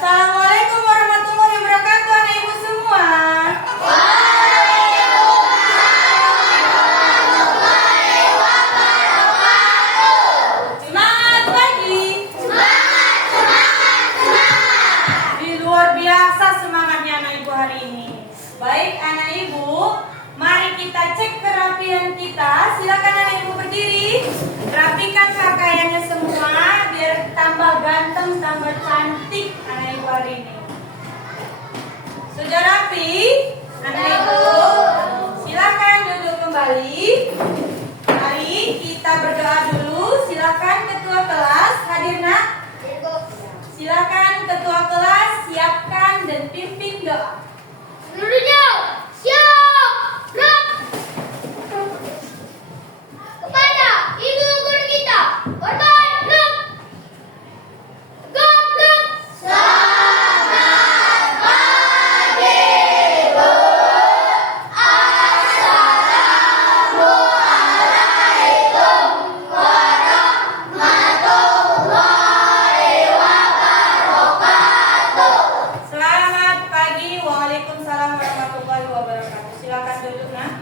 Assalamualaikum warahmatullahi wabarakatuh, anak ibu semua. Semangat pagi. Luar biasa semangatnya anak ibu hari ini. Baik anak ibu, mari kita cek kerapian kita. Silakan anak ibu berdiri. Rapikan pakaiannya semua biar tambah ganteng, tambah cantik anak ibu hari ini. Sudah rapi? Anak ibu, silakan duduk kembali. Mari kita berdoa dulu. Silakan ketua kelas hadir nak. Silakan ketua kelas siapkan dan pimpin doa. Seluruhnya siap, gerak. Kepada ibu guru kita, hormat, gerak. Gerak. Selamat pagi, Bu. Assalamualaikum warahmatullahi wabarakatuh. Selamat pagi. Waalaikumsalam warahmatullahi wabarakatuh. Silakan duduk nak.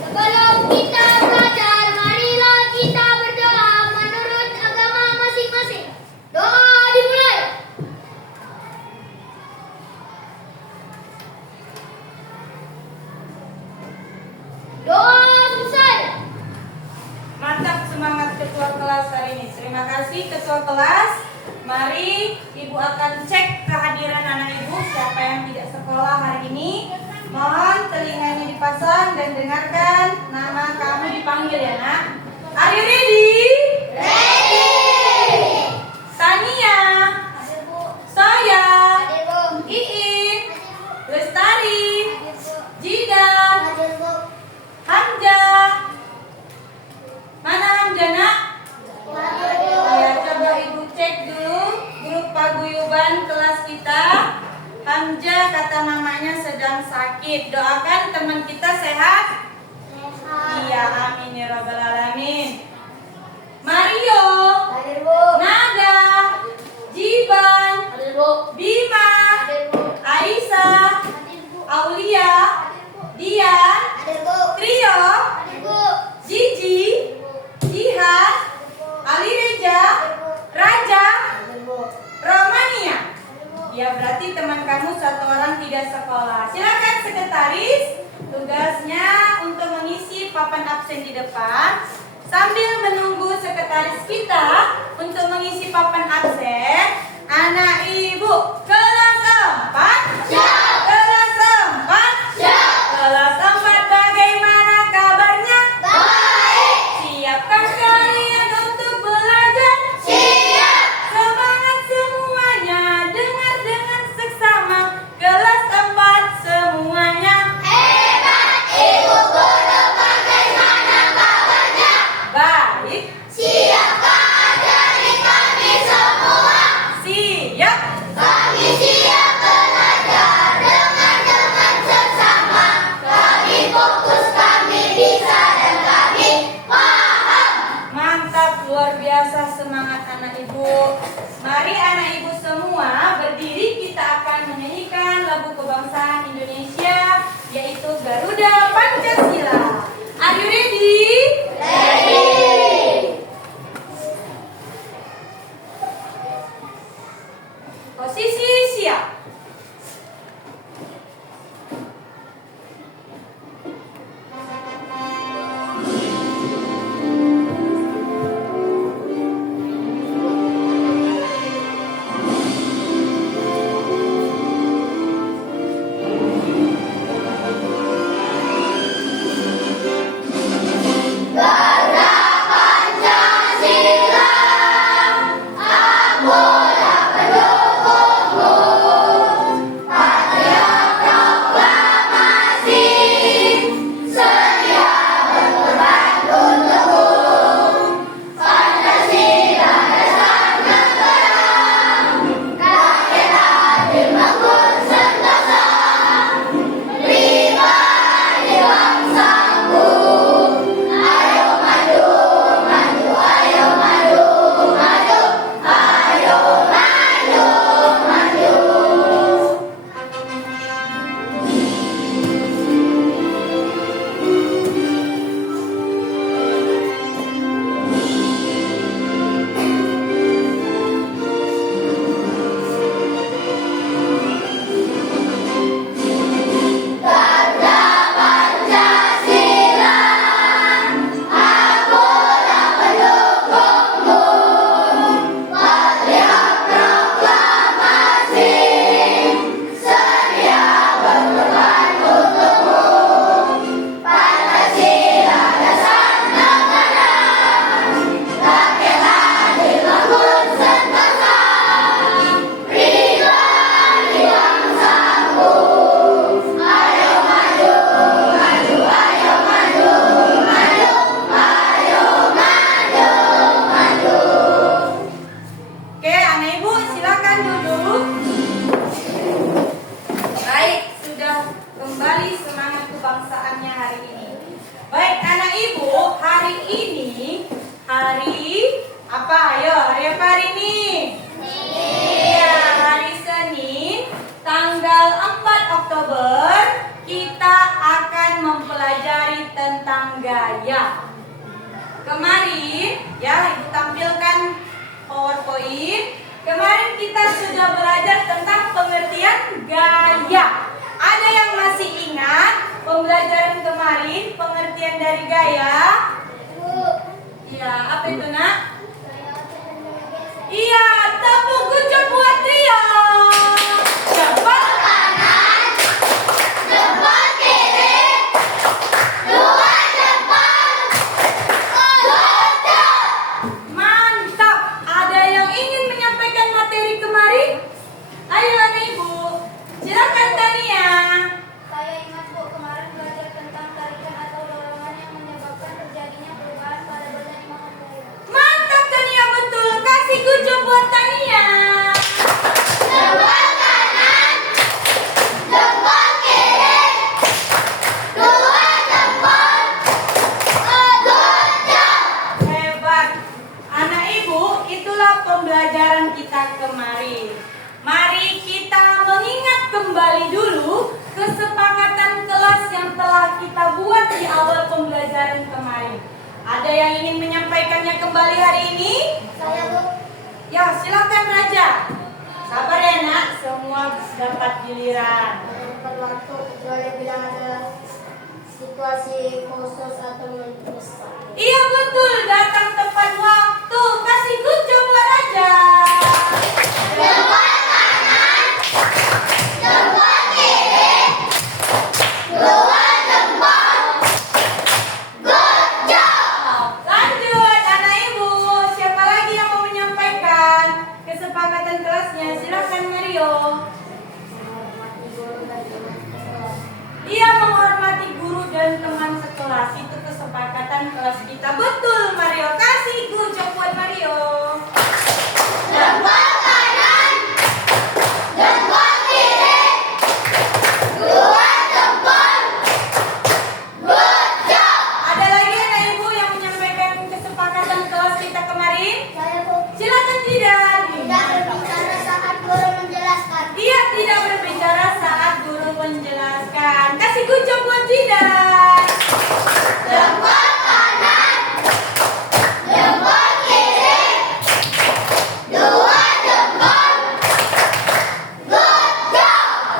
Sebelum kita belajar, marilah kita berdoa menurut agama masing-masing. Doa dimulai. Doa selesai. Mantap semangat ketua kelas hari ini. Terima kasih ketua kelas. Mari ibu akan cek kehadiran anak ibu. Siapa yang tidak sekolah hari ini, mohon telinganya dipasang dan dengarkan nama kamu dipanggil ya nak. Are you ready? Ready. Tania, Hadir, Bu. saya, Hadir, Bu. Iin, Lestari, Hadir, Bu. Jidan, Hadir, Bu. Hamza. Mana Hamza nak? Hadir, Bu. Ya, coba ibu cek dulu grup paguyuban kelas kita. Hamza kata mamanya sedang sakit. Doakan teman kita sehat. Iya, amin ya rabbal alamin. Mario, Hadir, Bu. Nada, Jiban, Hadir, Bu. Bima, Hadir, Bu. Aisyah, Hadir, Bu. Aulia, Hadir, Bu. Dian, Hadir, Bu. Trio, Hadir, Bu. Gigi, Jihan, Ali Reja, Raja, Hadir, Bu. Romania. Hadir, Bu. Ya, berarti teman kamu satu orang tidak sekolah. Silakan sekretaris, tugasnya untuk mengisi papan absen di depan. Sambil menunggu sekretaris kita untuk mengisi papan absen, anak ibu kelas 4. Siap. Kelas 4. Siap. Kelas 4 bagaimana kabarnya? Baik. Siapkah kalian untuk belajar? Siap. Semangat semuanya, dengar dengan seksama. Kelas 4 semuanya. Hebat, Ibu Guru, bagaimana kabarnya? Baik. Siapkah dari kami semua? Siap. Kami siap belajar dengan sesama. Kami fokus, kami bisa, dan kami paham. Mantap, luar biasa semangat anak ibu. Mari anak ibu semua berdiri, kita akan menyanyikan lagu kebangsaan Indonesia, yaitu Garuda Pancasila. Are you ready? Ready. Posisi siap. Pancasila, akulah pendukungmu. kemarin, ya Ibu tampilkan PowerPoint. Kemarin kita sudah belajar tentang pengertian gaya. Ada yang masih ingat pembelajaran kemarin, pengertian dari gaya? Iya, apa itu nak? Iya, tepuk gujur buat Rio. Jempol kanan, jempol kiri, dua jempol, gojol. Mantap. Ada yang ingin menyampaikan materi kemarin? Ayo anak ibu, silakan Tania. Saya ingat Bu, kemarin belajar tentang tarikan atau dorongan yang menyebabkan terjadinya perubahan pada badan makhluk. Mantap Tania, betul. Kasih gujur buat Tania. Jempol kanan, jempol kiri, dua jempol, gojol. Hebat. Anak ibu, itulah pembelajaran kita kemarin. Mari kita mengingat kembali dulu kesepakatan kelas yang telah kita buat di awal pembelajaran kemarin. Ada yang ingin menyampaikannya kembali hari ini? Saya Bu. Ya, silakan Raja. Sabar ya nak, semua dapat giliran. Waktu kecuali bila ada situasi khusus atau mendesak. Iya betul, datang tepat waktu. Kasih gujur buat Raja. Jempol kanan, jempol kiri, dua jempol, gojol. Lanjut anak ibu, siapa lagi yang mau menyampaikan kesepakatan kelasnya? Silakan Mario. Iya, menghormati guru dan teman sekelas, itu kesepakatan kelas kita. Betul Mario, kasih gujur buat Mario. Jempol kanan, jempol kiri, dua jempol, gojol. Ada lagi anak ibu yang menyampaikan kesepakatan kelas kita kemarin? Saya Bu. Silakan tidak. Tidak berbicara saat guru menjelaskan. Dia tidak berbicara saat guru menjelaskan. Kasih gujur buat Jidan. Jempol kanan, jempol kiri, dua jempol, gojol.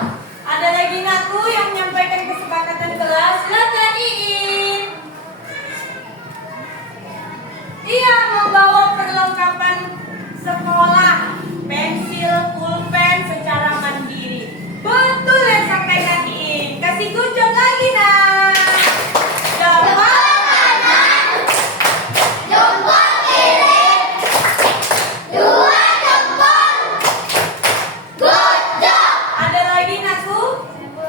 Ada lagi ngaku yang menyampaikan kesepakatan kelas? Silakan Iin. Iya, membawa perlengkapan sekolah, pensil, pulpen secara mandiri. Betul yang sampaikan Iin. Kasih gujur lagi nak. Jempol kanan, jempol kiri, dua jempol, gojol. Ada lagi nakku?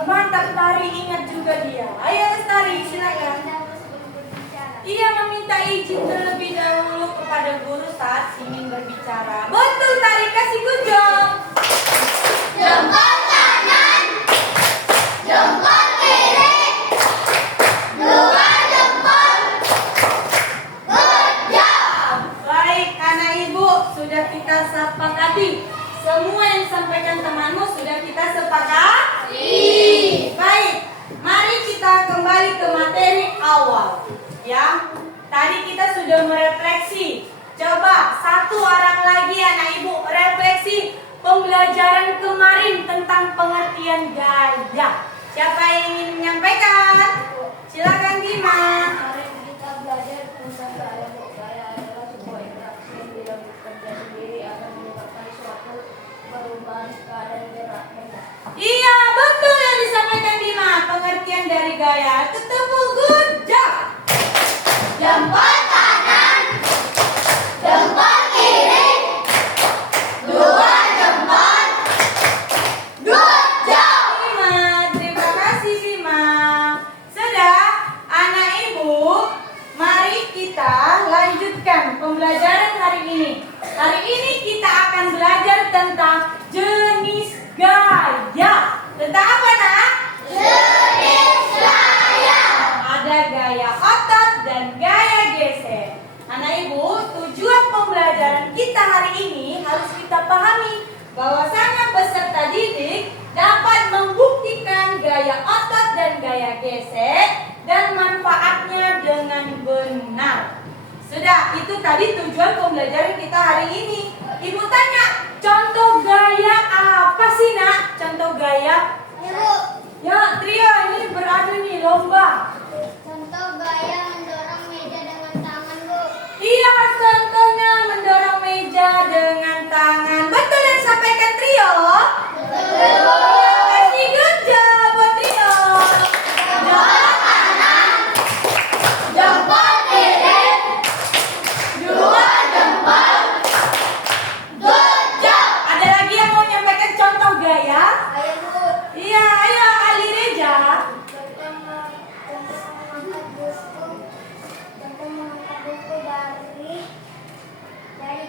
Mantap, Tari ingat juga dia. Ayo Tari, silakan. Ia meminta izin terlebih dahulu kepada guru saat ingin berbicara. Betul Tari, kasih gujur. Jempol kanan, jempol kiri, dua jempol, gojol. Baik anak ibu, sudah kita sepakati. Semua yang disampaikan temanmu sudah kita sepakati. Baik, mari kita kembali ke materi awal. Ya, tadi kita sudah merefleksi. Coba satu orang lagi anak ibu refleksi pembelajaran kemarin tentang pengertian gaya. Siapa yang ingin menyampaikan? Silakan Dima. Kemarin kita belajar tentang gaya Bu. Gaya adalah sebuah interaksi yang dilakukan sendiri akan menyebabkan suatu perubahan keadaan gerak. Iya, betul yang disampaikan Dima. Pengertian dari gaya. Ketemu gujur. Jempol kanan, jempol kiri, dua jempol, gojol. Dima, terima kasih Dima. Sudah, anak ibu, mari kita lanjutkan pembelajaran hari ini. Hari ini kita akan belajar tentang jenis gaya. Tentang apa nak? Jenis gaya. Ada gaya otot dan gaya geser. Anak ibu, tujuan pembelajaran kita hari ini harus kita pahami bahwasanya peserta didik dapat membuktikan gaya otot dan gaya geser dan manfaatnya dengan benar. Sudah, itu tadi tujuan pembelajaran kita hari ini. Ibu tanya, contoh gaya apa sih nak? Contoh gaya? Ibu, Ya, Tria, ini beradu nih lomba. contoh gaya mendorong meja dengan tangan, Bu. Iya, contohnya mendorong meja dengan tangan. Betul yang disampaikan Trio? Terima kasih, good job buat Trio. Jempol kanan, jempol kiri, dua jempol. Good job. Ada lagi yang mau nyampaikan contoh gaya? Ayo, Bu. Iya, ayo Ali Reja. Contoh mengangkat buku dari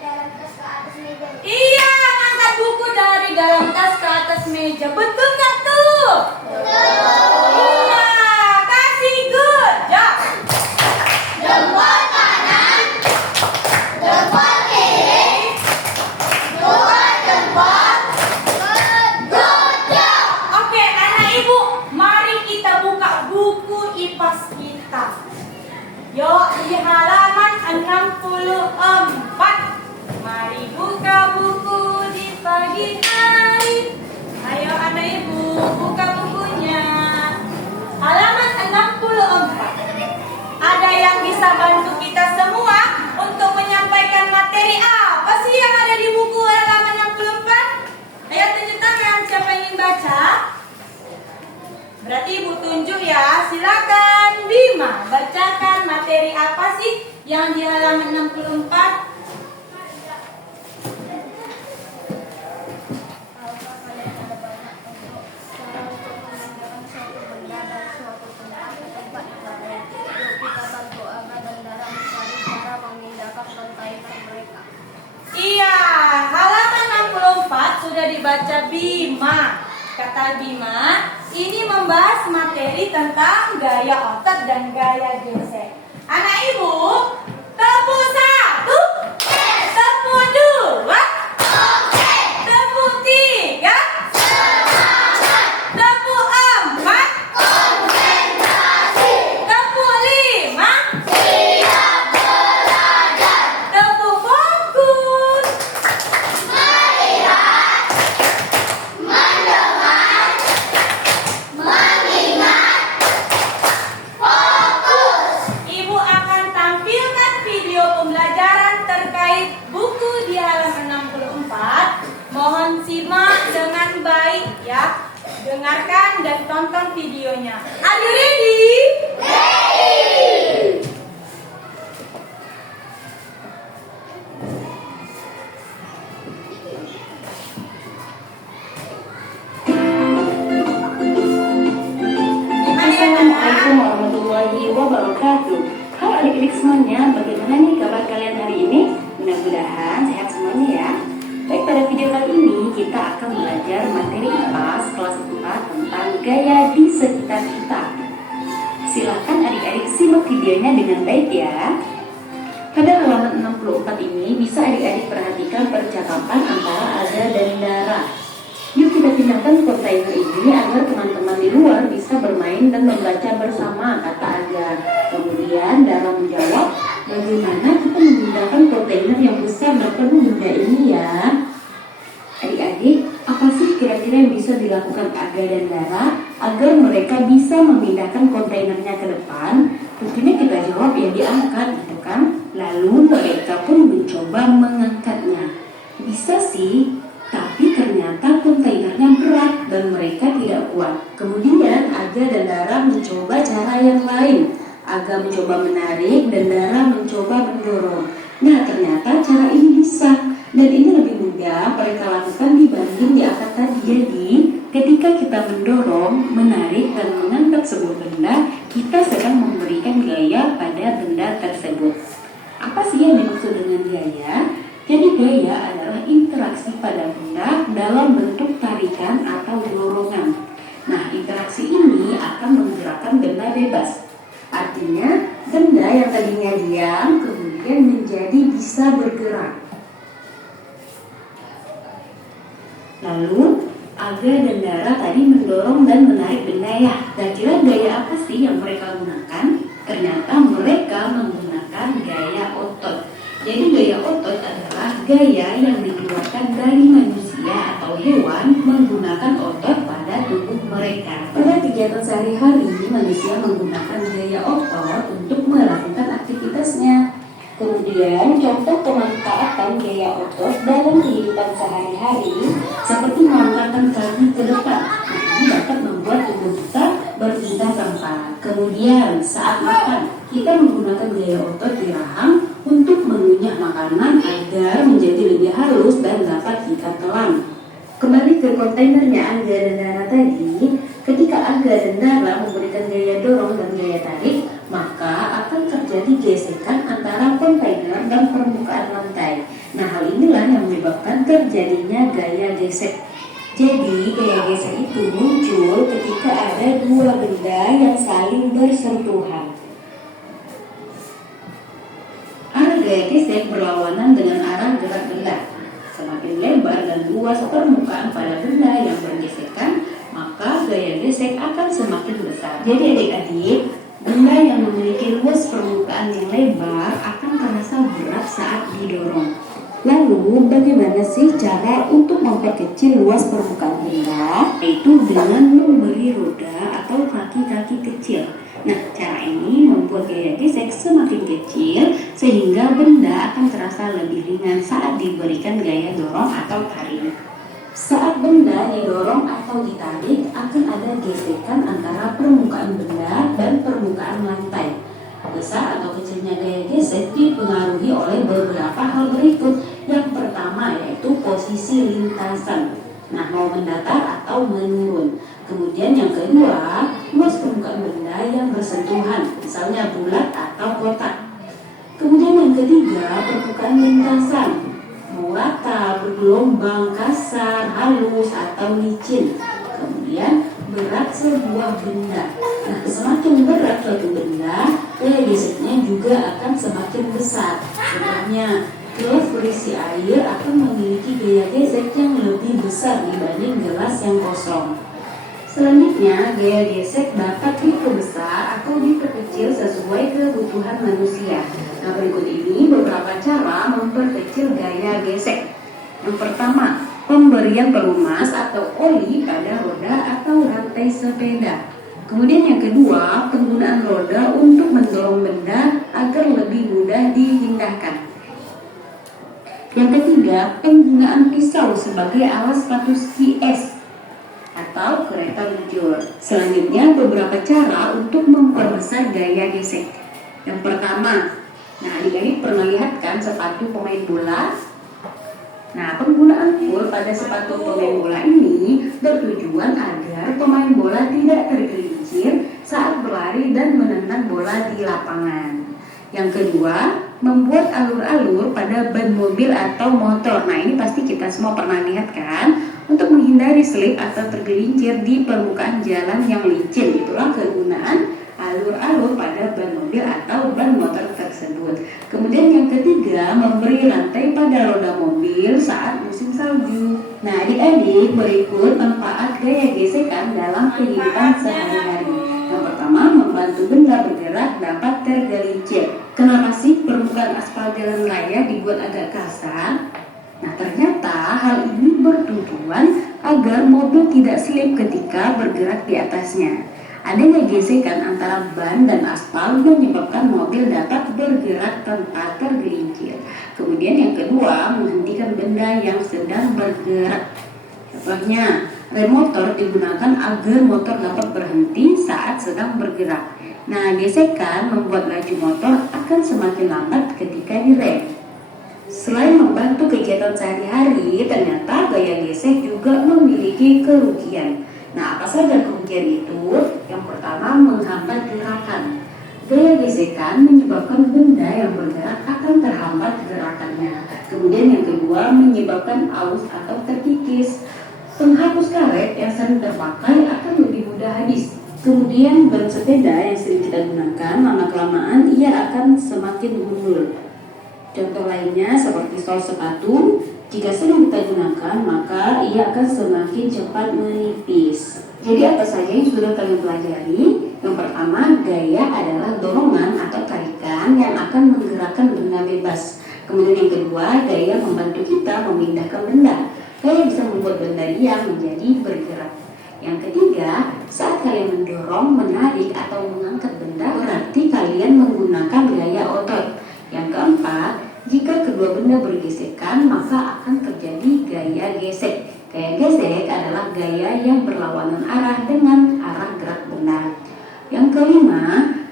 dalam tas ke atas meja. Iya, angkat buku dari dalam tas ke atas meja. Betul nggak tuh? Iya, kasih good job. Jempol kanan, jempol kiri, dua jempol. Good job. Oke, anak ibu, mari kita buka buku IPAS kita. Yuk, di halaman 64. Mari buka buku di pagi hari. Ayo anak ibu, buka bukunya. Halaman 64. Ada yang bisa bantu kita semua untuk menyampaikan materi apa sih yang ada di buku halaman 64? Ayo tunjuk tangan, siapa yang ingin baca? Berarti ibu tunjuk ya, silakan Bima, bacakan materi apa sih yang di halaman 64? Tahukah kalian ada banyak cara untuk memindahkan suatu benda dari suatu tempat ke tempat yang lain? Yuk kita bantu Aga dan Dara mencari cara memindahkan kontainer mereka. Iya, halaman 64 sudah dibaca Bima. Kata Bima, ini membahas materi tentang gaya otot dan gaya gesek. Anak ibu, tepuk satu, tepuk dua, tepuk tiga, tepuk empat, tepuk lima, tepuk fokus. Ibu akan tampilkan video pembelajaran terkait buku di halaman 64. Mohon simak dengan baik ya. Dengarkan dan tonton videonya. Are you ready? Gimana ya, Nana? Assalamualaikum warahmatullahi wabarakatuh. Halo adik-adik semuanya, bagaimana nih kabar kalian hari ini? Mudah-mudahan sehat semuanya ya. Baik, pada video kali ini kita akan belajar materi IPAS kelas 4 tentang gaya di sekitar kita. Silakan adik-adik simak videonya dengan baik ya. Pada halaman 64 ini bisa adik-adik perhatikan percakapan antara Aga dan Dara. Yuk kita pindahkan kontainer ini agar teman-teman di luar bisa bermain dan membaca bersama, kata Aga. Kemudian Dara menjawab, bagaimana kita memindahkan kontainer yang besar dan penuh benda ini ya? Adik-adik, apa sih kira-kira yang bisa dilakukan Aga dan Dara agar mereka bisa memindahkan kontainernya ke depan? Tentunya kita jawab yang diangkat, gitu kan? Lalu mereka pun mencoba mengangkatnya. Bisa sih, tapi ternyata kontainernya berat dan mereka tidak kuat. Kemudian Aga dan Dara mencoba cara yang lain. Aga mencoba menarik dan Dara mencoba mendorong. Nah, ternyata cara ini bisa. Dan ini lebih mudah mereka lakukan dibanding di atas tadi. Jadi, ketika kita mendorong, menarik, dan mengangkat sebuah benda, kita sedang memberikan gaya pada benda tersebut. Apa sih yang dimaksud dengan gaya? Jadi gaya adalah interaksi pada benda dalam bentuk tarikan atau dorongan. Nah, interaksi ini akan menggerakkan benda bebas. Artinya, benda yang tadinya diam kemudian menjadi bisa bergerak. Lalu, Aga dan Dara tadi mendorong dan menarik benda ya. Kira-kira gaya apa sih yang mereka gunakan? Ternyata mereka menggunakan menggunakan gaya otot. Jadi gaya otot adalah gaya yang dikeluarkan dari manusia atau hewan menggunakan otot pada tubuh mereka. Pada kegiatan sehari-hari, manusia menggunakan gaya otot untuk melakukan aktivitasnya. Kemudian, contoh pemanfaatan gaya otot dalam kehidupan sehari-hari seperti mengangkatkan kaki ke depan. Ini dapat membuat tubuh kita berpindah tempat. Kemudian, saat makan, kita menggunakan gaya otot di rahang untuk mengunyah makanan agar menjadi lebih halus dan dapat kita telan. Kembali ke kontainernya Angga dan Dara tadi, ketika Angga dan Dara memberikan gaya dorong dan gaya tarik, maka akan terjadi gesekan antara kontainer dan permukaan lantai. Nah, hal inilah yang menyebabkan terjadinya gaya gesek. Jadi, gaya gesek itu muncul ketika ada dua benda yang saling bersentuhan. Arah gaya gesek berlawanan dengan arah gerak benda. Semakin lebar dan luas permukaan pada benda yang bergesekan, maka gaya gesek akan semakin besar. Jadi adik-adik, benda yang memiliki luas permukaan yang lebar akan terasa berat saat didorong. Lalu, bagaimana sih cara untuk memperkecil luas permukaan benda? Yaitu dengan memberi roda atau kaki-kaki kecil. Nah, cara ini membuat gaya gesek semakin kecil sehingga benda akan terasa lebih ringan saat diberikan gaya dorong atau tarik. Saat benda didorong atau ditarik, akan ada gesekan antara permukaan benda dan permukaan lantai. Besar atau kecilnya gaya gesek dipengaruhi oleh beberapa hal berikut. Yang pertama yaitu posisi lintasan. Nah, mau mendatar atau menurun. Kemudian yang kedua, luas permukaan benda yang bersentuhan, misalnya bulat atau kotak. Kemudian yang ketiga, permukaan lintasan, mau rata, bergelombang, kasar, halus, atau licin. Kemudian berat sebuah benda. Nah, semakin berat suatu benda, gaya geseknya juga akan semakin besar. Contohnya, gelas berisi air akan memiliki gaya gesek yang lebih besar dibanding gelas yang kosong. Selanjutnya, gaya gesek dapat diperbesar atau diperkecil sesuai kebutuhan manusia. Nah, berikut ini beberapa cara memperkecil gaya gesek. Yang pertama, pemberian pelumas atau oli pada roda atau rantai sepeda. Kemudian yang kedua, penggunaan roda untuk mendorong benda agar lebih mudah dipindahkan. Yang ketiga, penggunaan pisau sebagai alat sepatu ski es atau kereta luncur. Selanjutnya, beberapa cara untuk memperbesar gaya gesek. Yang pertama, nah adik-adik pernah lihat kan sepatu pemain bola? Nah, penggunaan full pada sepatu pemain bola ini bertujuan agar pemain bola tidak tergelincir saat berlari dan menendang bola di lapangan. Yang kedua, membuat alur-alur pada ban mobil atau motor. Nah, ini pasti kita semua pernah lihat kan? Untuk menghindari slip atau tergelincir di permukaan jalan yang licin. Itulah kegunaan alur-alur pada ban mobil atau ban motor tersebut. Kemudian yang ketiga, memberi rantai pada roda mobil saat musim salju. Nah, adik-adik, berikut manfaat gaya gesekan dalam kehidupan sehari-hari. Yang pertama, membantu benda bergerak dapat tergelincir. Kenapa sih permukaan aspal jalan raya dibuat agak kasar? Nah, ternyata hal ini bertujuan agar mobil tidak slip ketika bergerak di atasnya. Adanya gesekan antara ban dan aspal menyebabkan mobil dapat bergerak tanpa tergelincir. Kemudian yang kedua, menghentikan benda yang sedang bergerak. Contohnya, rem motor digunakan agar motor dapat berhenti saat sedang bergerak. Nah, gesekan membuat laju motor akan semakin lambat ketika direm. Selain membantu kegiatan sehari-hari, ternyata gaya gesek juga memiliki kerugian. Nah, apa saja kerugian itu? Yang pertama, menghambat gerakan. Gaya gesekan menyebabkan benda yang bergerak akan terhambat gerakannya. Kemudian yang kedua, menyebabkan aus atau terkikis. Penghapus karet yang sering terpakai akan lebih mudah habis. Kemudian ban sepeda yang sering kita gunakan, lama-kelamaan ia akan semakin gundul. Contoh lainnya seperti sol sepatu, jika sering kita gunakan maka ia akan semakin cepat menipis. Jadi apa saja yang sudah kalian pelajari? Yang pertama, gaya adalah dorongan atau tarikan gerakan yang akan menggerakkan benda bebas. Kemudian yang kedua, gaya membantu kita memindahkan benda. Gaya bisa membuat benda diam menjadi bergerak. Yang ketiga, saat kalian mendorong, menarik, atau mengangkat benda, berarti kalian menggunakan gaya otot. Yang keempat, jika kedua benda bergesekan, maka akan terjadi gaya gesek. Gaya gesek adalah gaya yang berlawanan arah dengan arah gerak benda. Yang kelima,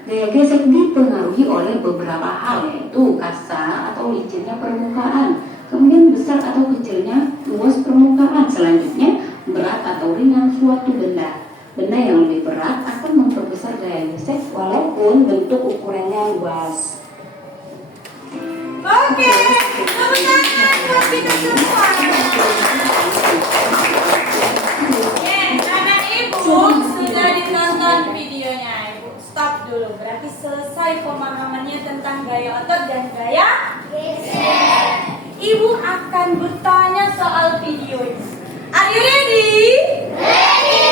gaya gesek dipengaruhi oleh beberapa hal, yaitu kasar atau licinnya permukaan, kemudian besar atau kecilnya luas permukaan, selanjutnya berat atau ringan suatu benda. Benda yang lebih berat akan memperbesar gaya gesek walaupun bentuk ukurannya luas. Oke, tepuk tangan buat kita semua. Anak ibu sudah ditonton videonya. Ibu stop dulu. Berarti selesai pemahamannya tentang gaya otot dan gaya gesek. Ibu akan bertanya soal video ini. Are you ready? Ready.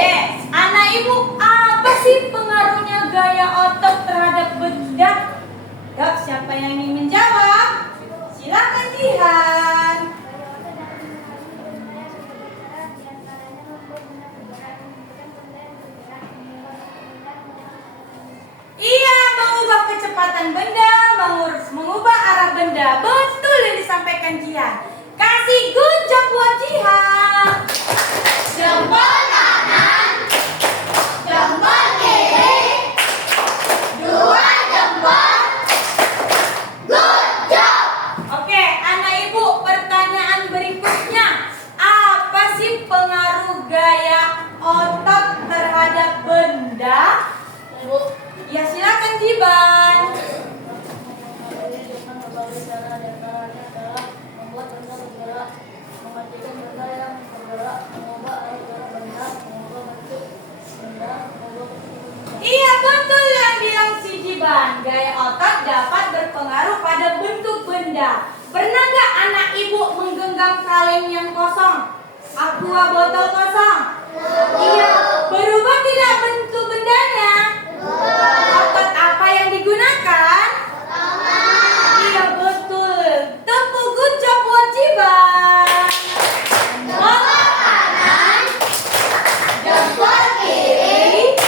Yes. Anak ibu, apa sih pengaruhnya gaya otot terhadap benda? Yuk, siapa yang ingin menjawab? Silakan Jihan. Iya, mengubah kecepatan benda, mengubah arah benda. Betul yang disampaikan Jihan. Kasih good job buat Jihan. Jempol kanan, jempol kiri, dua jempol. Good job. Oke, anak ibu, pertanyaan berikutnya. Apa sih pengaruh gaya otot terhadap benda? Ibu. Ya, silakan Jiban. Membuat benda bergerak, mematikan benda yang bergerak, mengubah arah gerak benda, mengubah bentuk benda, mengubah benda. Iya, betul yang bilang si Jiban. Gaya otot dapat berpengaruh pada bentuk benda. Pernah nggak anak ibu menggenggam kaleng yang kosong? Aqua botol kosong? Iya, berubah tidak bentuk bendanya? Otot apa yang digunakan? Iya, betul. Tepuk good job buat Jiban. Jempol kanan, jempol kiri,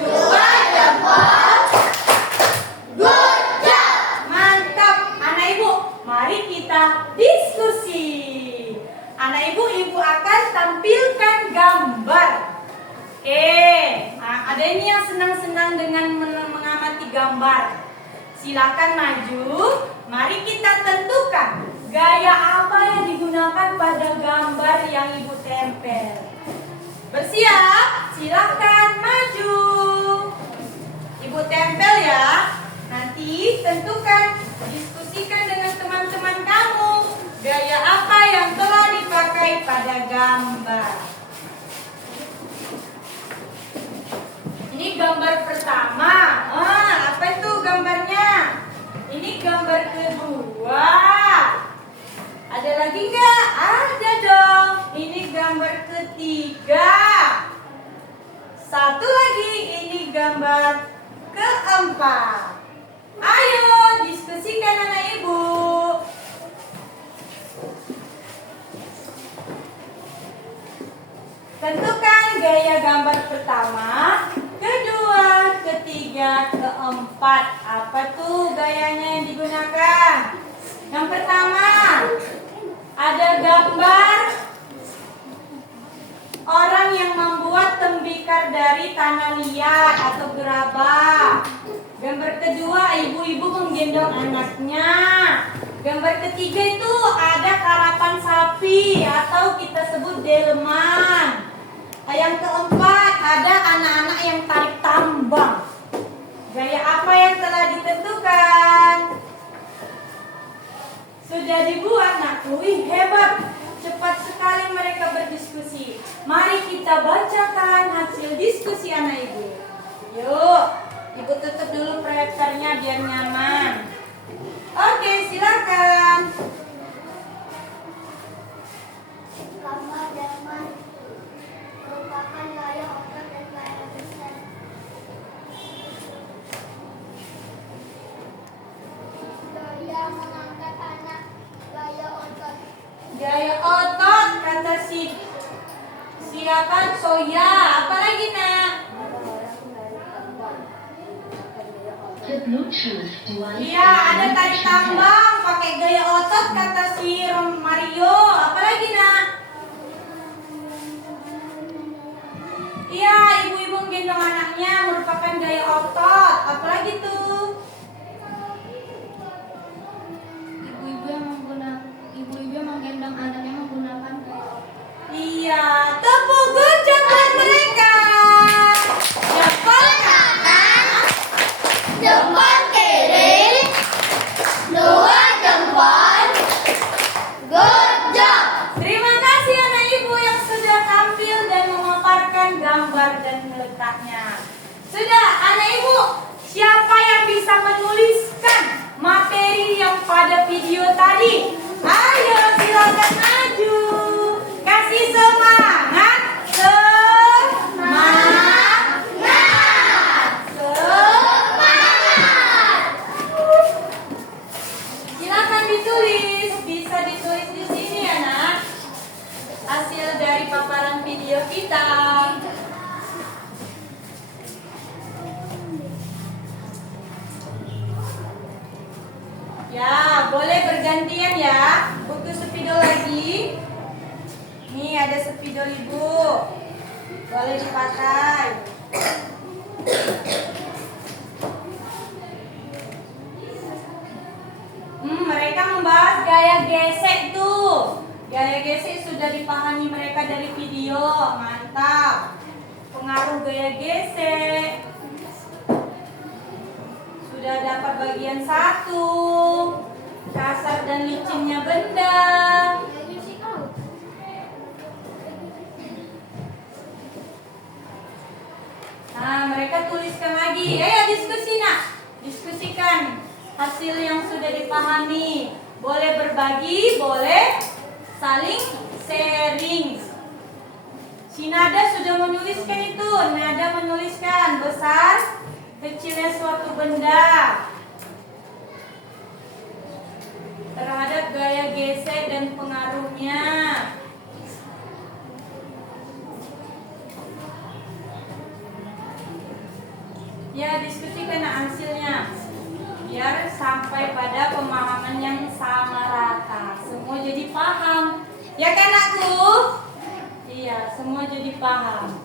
dua jempol. Good job. Mantap, anak ibu. Mari kita diskusi. Anak ibu akan tampilkan gambar. Oke, nah, ada ini yang senang-senang dengan mengamati gambar. Silakan maju. Mari kita tentukan gaya apa yang digunakan pada gambar yang ibu tempel. Bersiap? Silakan maju. Ibu tempel ya. Nanti tentukan, diskusikan dengan teman-teman kamu gaya apa yang telah dipakai pada gambar. Ini gambar pertama. Apa itu gambarnya? Ini gambar kedua. Ada lagi nggak? Ada dong. Ini gambar ketiga. Satu lagi. Ini gambar keempat. Ayo diskusikan anak ibu. Tentukan gaya gambar pertama, kedua, ketiga, keempat. Apa tuh gayanya yang digunakan? Yang pertama, ada gambar orang yang membuat tembikar dari tanah liat atau gerabah. Gambar kedua, ibu-ibu menggendong anaknya. Gambar ketiga itu ada karapan sapi atau kita sebut delman. Yang keempat, ada anak-anak yang tarik tambang. Gaya apa yang telah ditentukan? Sudah dibuat, nak. Wih, hebat. Cepat sekali mereka berdiskusi. Mari kita bacakan hasil diskusi anak ibu. Yuk, ibu tutup dulu proyektornya biar nyaman. Oke, silakan. Gambar delman merupakan gaya otot dan gaya gesek. Gaya otot kata siapa? Soya. Apa lagi nak? Iya, ada tadi tambang pakai gaya otot kata si Mario. Apa lagi nak? Iya, ibu-ibu gendong anaknya merupakan gaya otot. Apa lagi tuh? Ibu-ibu yang menggendong anaknya menggunakan gaya otot. Iya, tepuk gojek buat mereka. Jempol kanan, Jempol kiri, dua jempol, good job. terima kasih anak ibu yang sudah tampil dan memaparkan gambar dan letaknya. Sudah, anak ibu, siapa yang bisa menuliskan materi yang pada video tadi? Ayo silakan maju. Kasih semangat. Semangat. Semangat. Silakan ditulis. Bisa ditulis di sini ya nak. Hasil dari paparan video kita. Ya, boleh bergantian ya. Butuh spidol lagi. Nih ada spidol ibu. Boleh dipakai. Mereka membahas gaya gesek tuh. Gaya gesek sudah dipahami mereka dari video. Mantap. Pengaruh gaya gesek. Sudah dapat bagian 1. Kasar dan licinnya benda. Nah, mereka tuliskan lagi. Ayo diskusi nak. Diskusikan hasil yang sudah dipahami. Boleh berbagi, boleh saling sharing. Si Nada sudah menuliskan itu. Nada menuliskan besar kecilnya suatu benda terhadap gaya gesek dan pengaruhnya. Ya, diskusikan hasilnya biar sampai pada pemahaman yang sama rata. Semua jadi paham. Ya kan aku? Iya, semua jadi paham.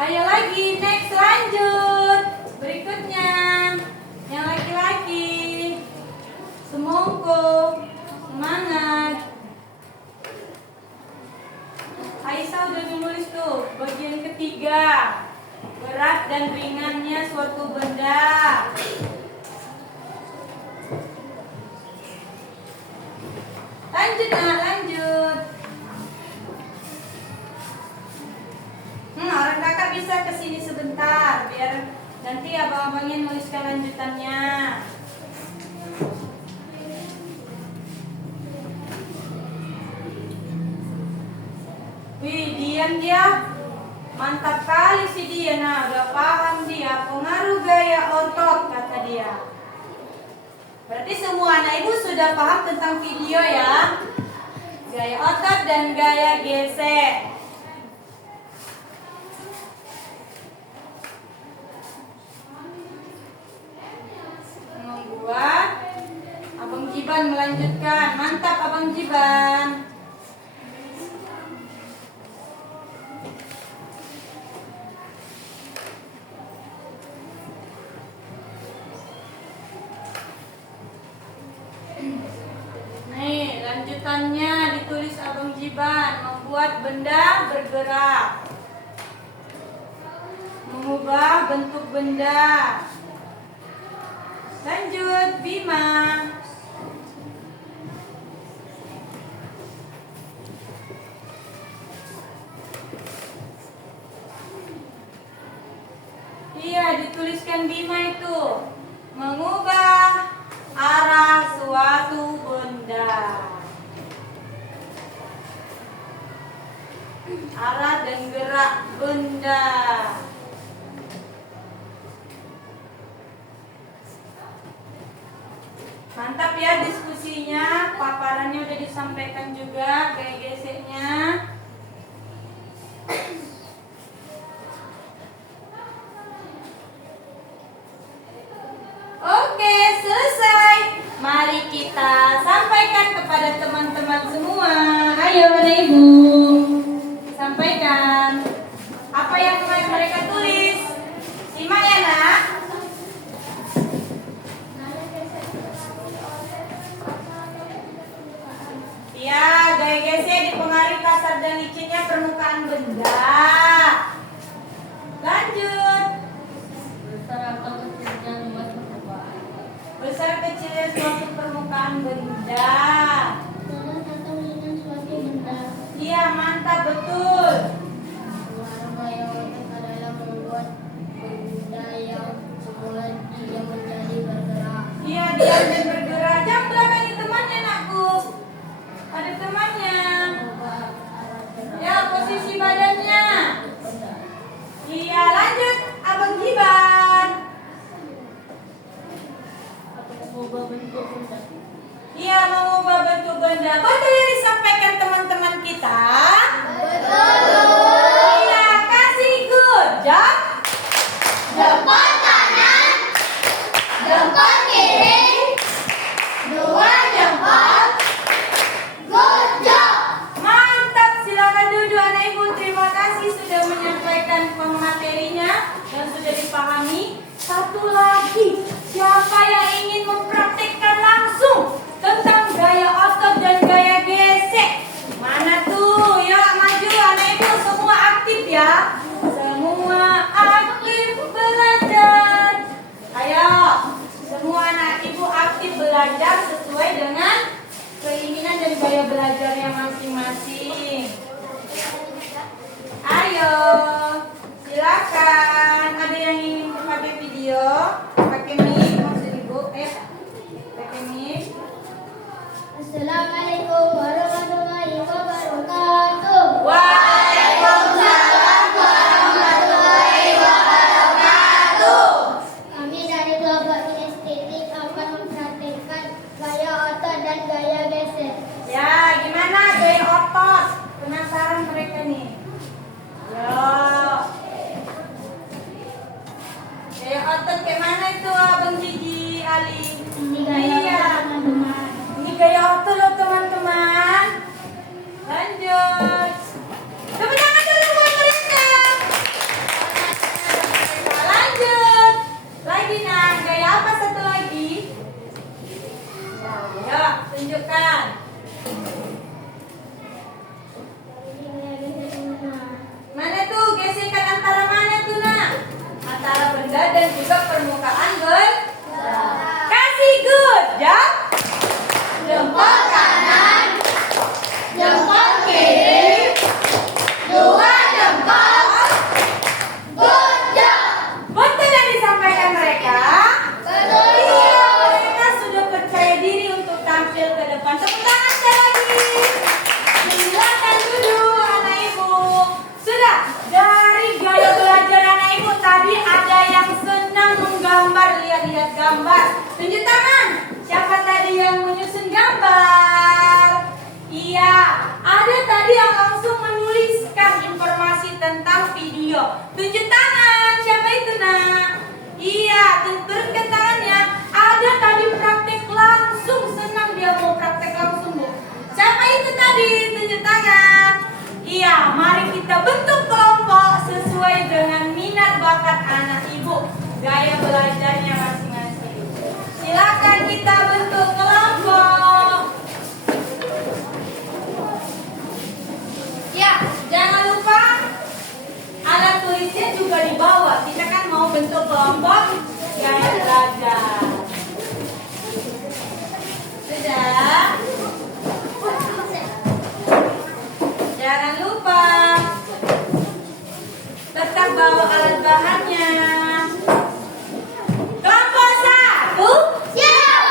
Ayo lagi, next, lanjut. Berikutnya, yang laki-laki. Semongko, semangat. Aisyah udah menulis tuh, bagian ketiga. Berat dan ringannya suatu benda. Lanjut nak, lanjut. Orang kakak bisa kesini sebentar biar nanti abang-abangnya nuliskan lanjutannya. Wih, diam dia. Mantap kali sih dia. Nah, udah paham dia. Pengaruh gaya otot kata dia. Berarti semua anak ibu sudah paham tentang video ya. Gaya otot dan gaya gesek. Membuat. Abang Jiban melanjutkan. Mantap Abang Jiban. Nih, lanjutannya ditulis Abang Jiban. Membuat benda bergerak. Mengubah bentuk benda. Lanjut, Bima. Iya, dituliskan Bima itu. Mengubah arah suatu benda. Arah dan gerak benda. Mantap ya diskusinya, paparannya udah disampaikan juga, gaya geseknya. Oke, selesai. Mari kita sampaikan kepada teman-teman semua. Ayo, Bapak Ibu, sampaikan apa yang kemarin mereka tulis. Simak ya, Nak. Ya, gaya gesek dipengaruhi kasar dan licinnya permukaan benda. Lanjut. Besar kecilnya suatu permukaan benda. Iya, mantap, betul. Iya, diam dan bergerak. Jam berapa ini temannya, Nakku? Ada temannya. Ya, posisi badannya. Iya, lanjut. Abang Giban. Iya, mengubah bentuk benda. Betul yang disampaikan teman-teman kita? Betul. Iya, kasih good job. Jempol kanan, jempol kiri, dua jempol, good job. Mantap, silakan duduk anak ibu. Terima kasih sudah menyampaikan pematerinya dan sudah dipahami. Satu lagi, siapa yang ingin mempraktekkan langsung tentang gaya otot dan gaya gesek? Mana tuh? Yuk maju anak ibu, semua aktif ya. Semua aktif belajar. Ayo, semua anak ibu aktif belajar sesuai dengan keinginan dan gaya belajarnya masing-masing. Ayo, silakan. Ada yang ingin pakai video, pakai mic maksud ibu? Pakai mic. Assalamualaikum warahmatullahi wabarakatuh. Waalaikumsalam warahmatullahi wabarakatuh. Kami dari kelompok kinestetik akan mempraktikkan gaya otot dan gaya gesek. Ya, gimana gaya otot? Penasaran mereka nih. Yo. Gaya otot kayak mana itu Abang Gigi, Ali? Ini gaya Iya. otot, teman-teman. Ini gaya otot loh teman-teman. Lanjut. Tepuk tangan dulu buat mereka. Lanjut. Lagi nah, gaya apa satu lagi? Ya, tunjukkan. Mana tuh gesekan antara mana tuh nak? Antara benda dan juga permukaan benda. Kasih good job. Jempol kanan, jempol kiri, dua jempol, good job. Betul yang disampaikan mereka? Betul. Iya, mereka sudah percaya diri untuk tampil ke depan. Tepuk tangan sekali lagi. Silakan duduk anak ibu. Sudah, dari gaya belajar anak ibu tadi ada yang senang menggambar, lihat-lihat gambar. Tunjuk tangan. Siapa tadi yang menyusun gambar? Iya, ada tadi yang langsung menuliskan informasi tentang video. Tunjuk tangan. Siapa itu nak? Iya, turunkan tangannya. Ada tadi praktek langsung, senang dia mau praktek langsung bu. Siapa itu tadi? Tunjuk tangan. Iya, mari kita bentuk kelompok sesuai dengan minat bakat anak ibu, gaya belajarnya masing-masing. Silakan kita bentuk kelompok. Ya, jangan lupa alat tulisnya juga dibawa. Kita kan mau bentuk kelompok gaya belajar. Sudah? Jangan lupa tetap bawa alat bahannya. Kelompok 1. Siap.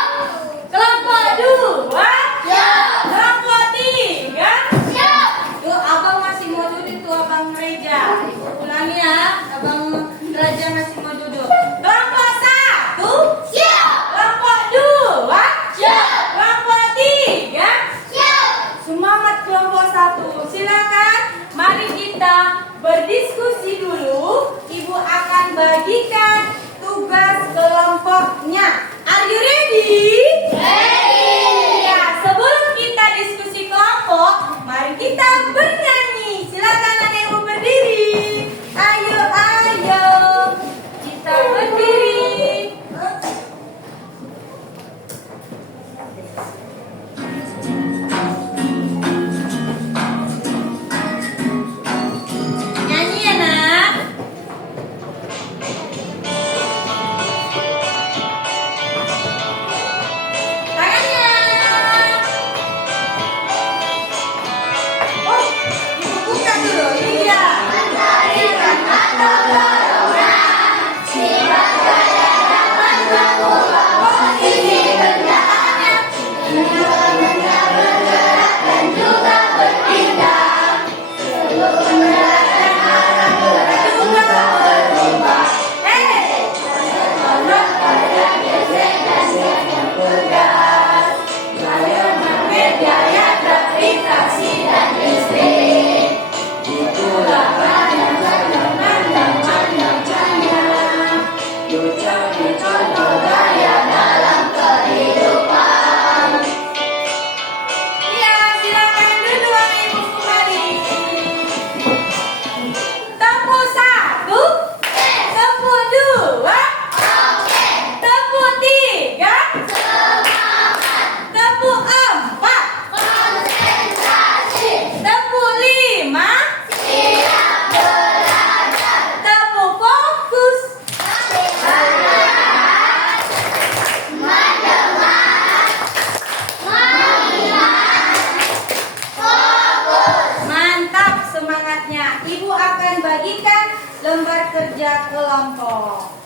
kerja kelompok.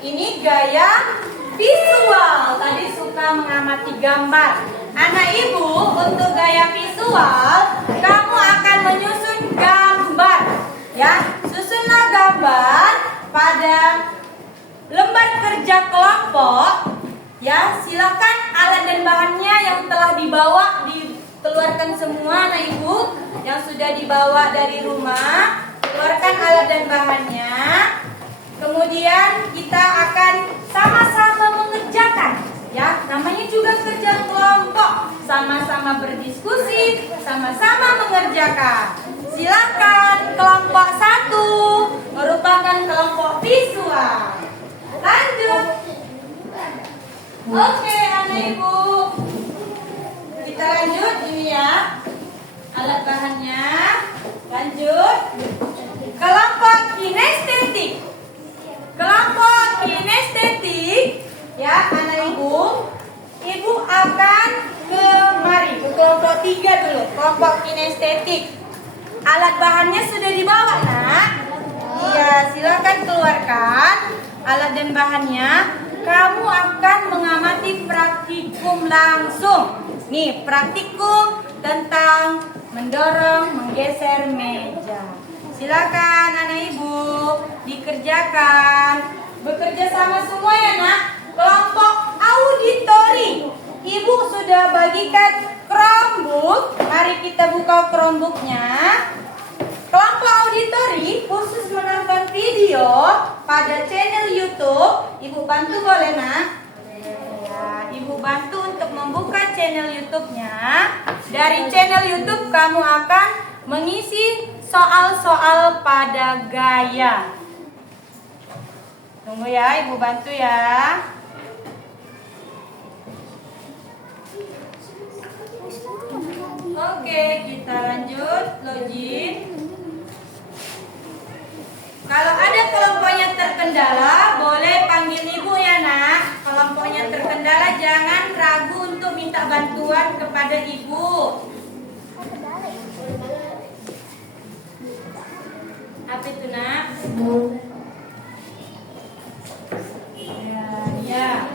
Ini gaya visual. Tadi suka mengamati gambar. Anak ibu, untuk gaya visual, kamu akan menyusun gambar. Ya, susunlah gambar pada lembar kerja kelompok. Ya, silakan alat dan bahannya yang telah dibawa dikeluarkan semua, anak ibu yang sudah dibawa dari rumah. Keluarkan alat dan bahannya. Kemudian kita akan sama-sama mengerjakan. Ya, namanya juga kerja kelompok. Sama-sama berdiskusi, sama-sama mengerjakan. Silakan kelompok 1 merupakan kelompok visual. Lanjut. Oke, anak ibu. Kita lanjut ini ya. Alat bahannya. Lanjut. Kelompok kinestetik. Kelompok kinestetik, ya anak ibu. Ibu akan kemari ke kelompok 3 dulu. Kelompok kinestetik. Alat bahannya sudah dibawa, nak? Iya, silakan keluarkan alat dan bahannya. Kamu akan mengamati praktikum langsung. Nih, praktikum tentang mendorong, menggeser meja. Silakan anak ibu dikerjakan. Bekerja sama semua ya nak. Kelompok auditori. Ibu sudah bagikan Chromebook. Mari kita buka Chromebooknya. Kelompok auditori khusus menonton video pada channel YouTube. Ibu bantu boleh nak? Ya, ibu bantu untuk membuka channel YouTube-nya. Dari channel YouTube kamu akan mengisi soal-soal pada gaya. Tunggu ya, ibu bantu ya. Oke, kita lanjut login. Kalau ada kelompoknya terkendala, boleh panggil ibu ya nak. Kelompoknya terkendala, jangan ragu untuk minta bantuan kepada ibu. Apa itu nak? Ya,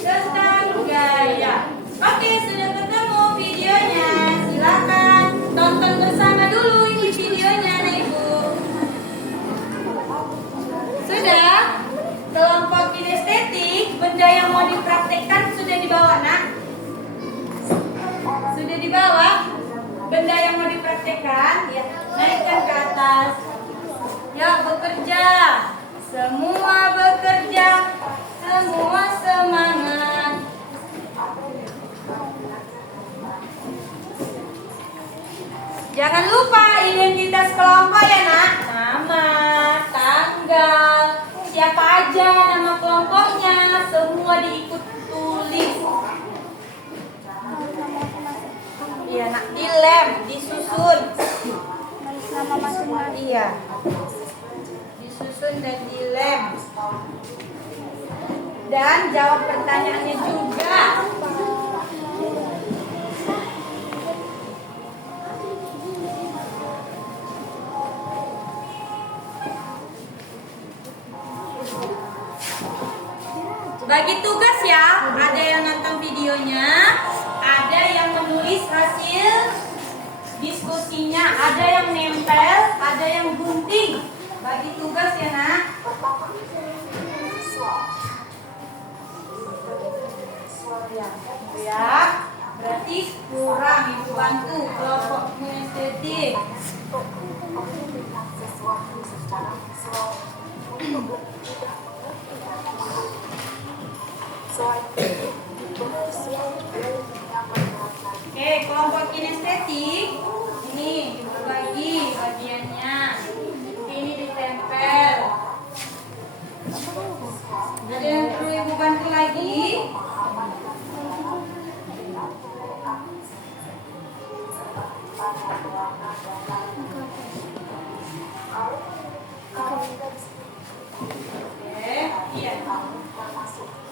tentang gaya. Oke, sudah ketemu videonya. Silakan tonton bersama dulu ini videonya, anak ibu. Sudah? Kelompok kinestetik, benda yang mau dipraktekkan sudah dibawa, nak? Sudah dibawa? Benda yang mau dipraktekkan, ya, naikkan ke atas. Ya, bekerja. Semua bekerja. Semua semangat. Jangan lupa identitas kelompok ya nak. Nama, tanggal, siapa aja nama kelompoknya, semua diikut tulis. Iya nak, dilem, disusun. Nama masing-masing. Iya. Disusun dan dilem. Dan jawab pertanyaannya juga. Bagi tugas ya, ada yang nonton videonya, ada yang menulis hasil diskusinya, ada yang nempel, ada yang gunting. Bagi tugas ya nak. Ya, berarti kurang ibu bantu kelompok kinestetik. Oke, kelompok kinestetik ini dibagi bagiannya. Ini ditempel. Ada yang perlu ibu bantu lagi? Oke, iya.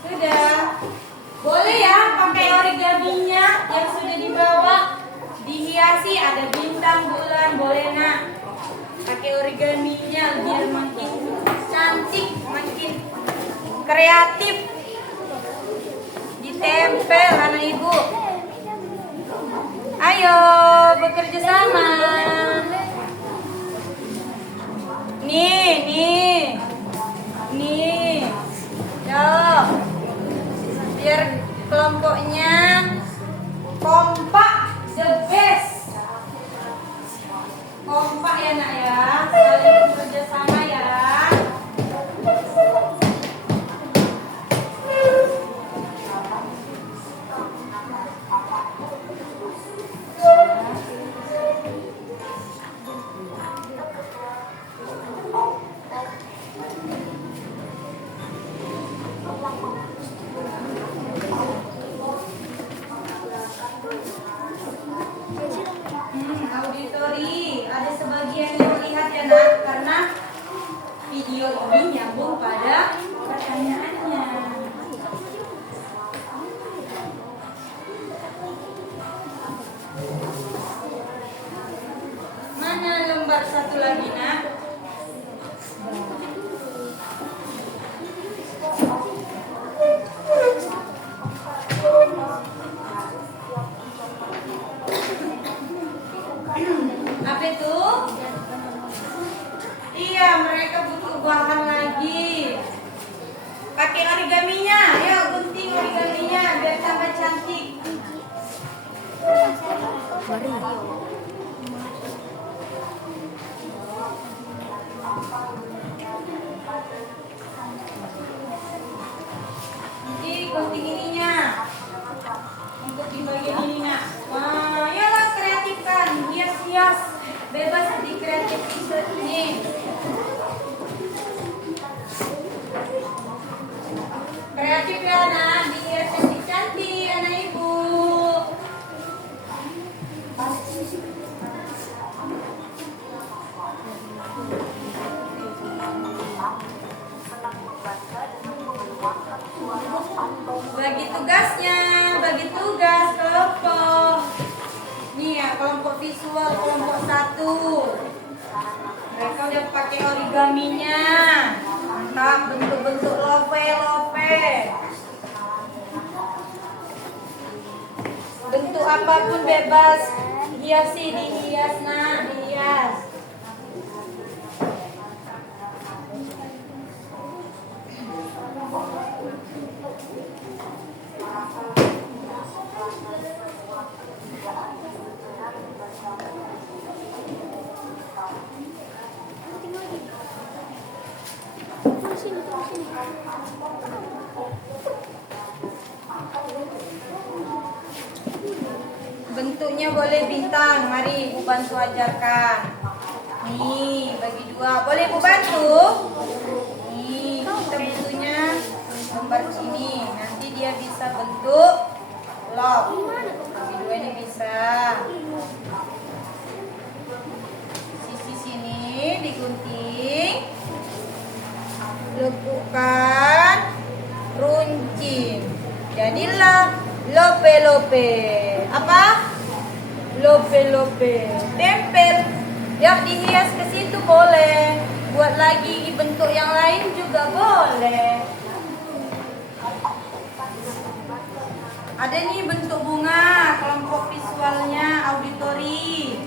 Sudah. Boleh ya pakai origaminya yang sudah dibawa. Dihiasi ada bintang, bulan, boleh nak. Pakai origaminya biar makin cantik. kreatif. Ditempel anak ibu. Ayo bekerja sama. Nih. Yo. Biar kelompoknya kompak, the best. Kompak ya nak ya, saling bekerja sama ya. Auditori, ada sebagian yang lihat ya nak, karena video ini nyambung pada pertanyaannya. Mana lembar satu lagi nak? Apa itu? Iya, mereka butuh bahan lagi. Pakai origaminya, ayo gunting origaminya biar tambah cantik. Nanti gunting ininya untuk di bagian ini nak. Wah, yalah kreatifkan, hias-hias, bebas di kreatif ini. Kreatif ya nak, dihias cantik-cantik anak ibu. Bagi tugasnya, bagi tugas kelompok. Nih ya, kelompok visual, kelompok 1. Mereka udah pakai origaminya. Mantap, bentuk-bentuk lope. Bentuk apapun bebas. Hiasi, dihias nak, dihias. Bentuknya boleh bintang. Mari Ibu bantu ajarkan. Nih, bagi 2. Boleh Ibu bantu? Nih, kita bentuknya lembar sini. Nanti dia bisa bentuk love. Bagi 2 ini bisa. Sisi sini digunting. Lekukan, runcing. Jadilah lope. Apa? Lope. Tempel. Ya, dihias ke situ boleh. Buat lagi bentuk yang lain juga boleh. Ada nih bentuk bunga, kelompok visualnya auditori.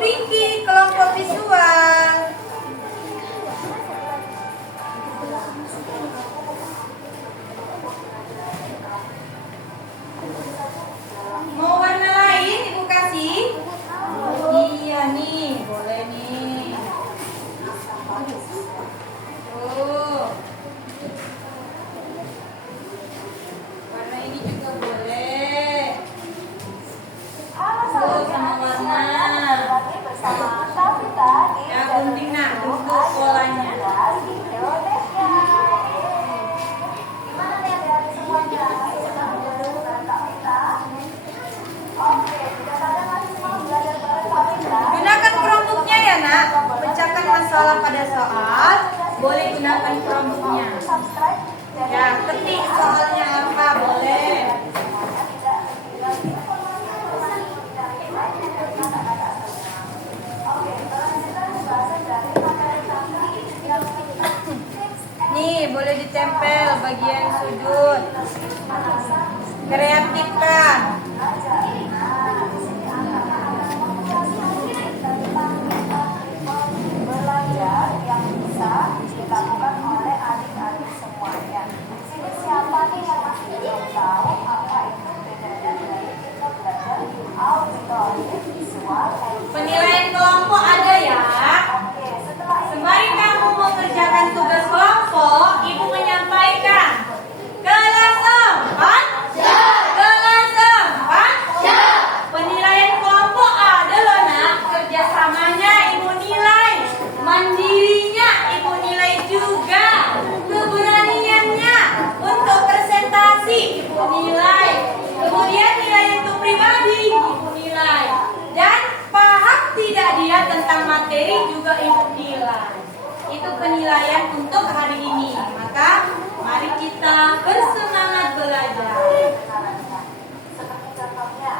Pinky, kelompok visual. Mau warna lain Ibu kasih? Iya nih, boleh nih. Warna ini juga boleh. Sama warna. Ya, gunting nak, bentuk polanya. Gunakan Chromebooknya ya nak. Pecahkan masalah pada soal. Boleh gunakan Chromebooknya. Ya, ketik soalnya apa boleh. tempel bagian sudut. Kreatifkan. Belajar yang bisa dilakukan oleh adik-adik semuanya. Di sini siapa nih yang masih belum tahu apa itu bedanya dari kita belajar auditorik, visual, Penilaian kelompok ada ya. Oke, setelah itu Sembari kamu mengerjakan tugas kelompok, Ibu menyampaikan. Kelas 4. Kelas 4. Penilaian kelompok ada loh nak. Kerjasamanya Ibu nilai. Mandirinya Ibu nilai juga. Keberaniannya untuk presentasi Ibu nilai. Kemudian nilai untuk pribadi Ibu nilai. Dan paham tidak dia tentang materi juga Ibu nilai. Itu penilaian untuk hari ini. Maka mari kita bersemangat belajar. kebenarannya. Seperti contohnya,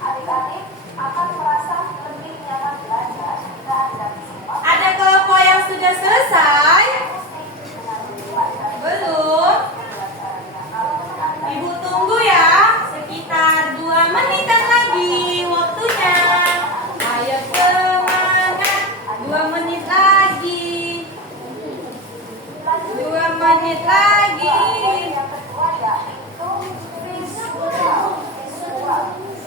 adik-adik akan merasa lebih nyaman belajar jika adik-adik semua Ada kelompok yang sudah selesai? dengan mempelajari Belum? pelajarannya. Kalau teman-teman Ibu tunggu ya. Sekitar 2 menitan lagi waktunya. Ayo semangat. 2 menit lagi. 2 menit lagi. yang kedua yaitu visual.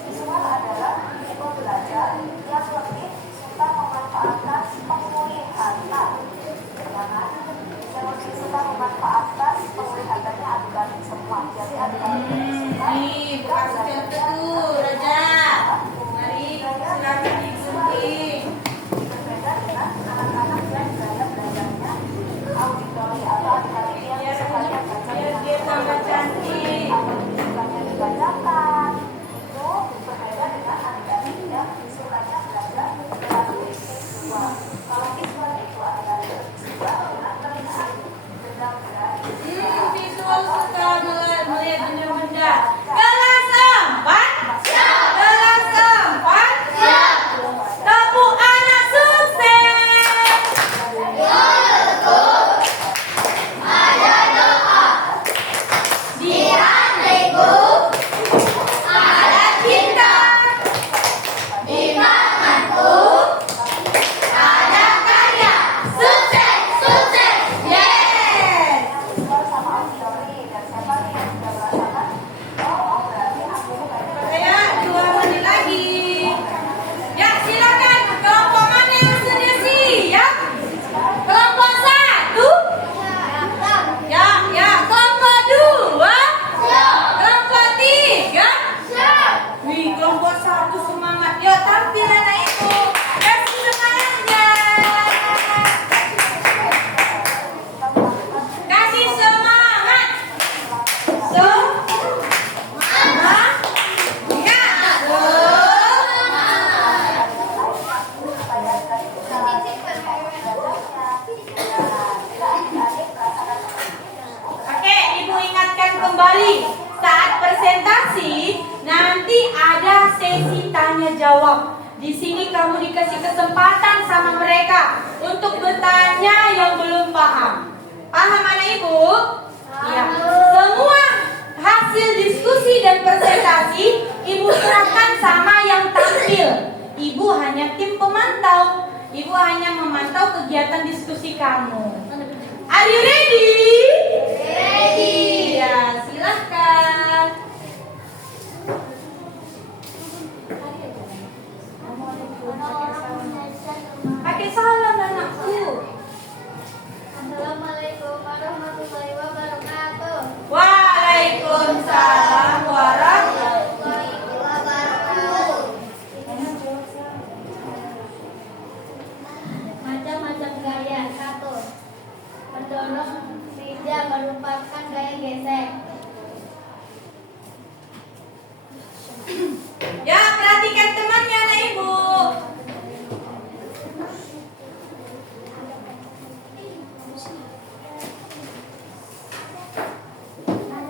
Visual adalah tipe belajar yang lebih suka memanfaatkan penglihatan. Ya kan? Yang lebih suka memanfaatkan penglihatannya adik-adik semua. Jadi adik-adik yang suka Nih, bukan seperti itu, Raja. Mari silakan digunting. berbeda dengan anak-anak yang gaya belajarnya auditori atau adik-adik yang Biar sukanya baca biar dia tambah cantik. sukanya dibacakan. Itu berbeda dengan adik-adik yang sukanya belajar melalui visual. Kalau visual itu adik-adik suka dengan melihat benda-benda Visual suka melihat benda-benda. Kelas 4. Kelas 4. Tepuk anak sukses. Di hatiku ada cinta. Di tanganku ada karya. Sukses, sukses. Yes. sama auditori dan siapa nih yang sudah merasakan berarti aku kayaknya Saya 2 menit lagi. Ya, silakan. Kelompok mana yang sudah siap? Kelompok 1. Ya, ya. Kelompok 2. Kelompok 3. Wih, kelompok 1 semangat. Yuk, tampil anak ibu. Kasih semangatnya. Kasih semangat. Semangat. Ya. Oke, Ibu ingatkan kembali. Saat presentasi, nanti ada sesi tanya jawab. Di sini kamu dikasih kesempatan sama mereka untuk bertanya yang belum paham. Paham anak Ibu? Ya. Semua hasil diskusi dan presentasi Ibu serahkan sama yang tampil. Ibu hanya tim pemantau. Ibu hanya memantau kegiatan diskusi kamu. Are you ready? Ready. Ya, silahkan. Pakai salam anakku. Assalamualaikum warahmatullahi wabarakatuh. Waalaikumsalam warahmatullahi Macam-macam gaya. 1. Mendorong lidah merupakan gaya gesek. Ya, perhatikan temannya anak Ibu.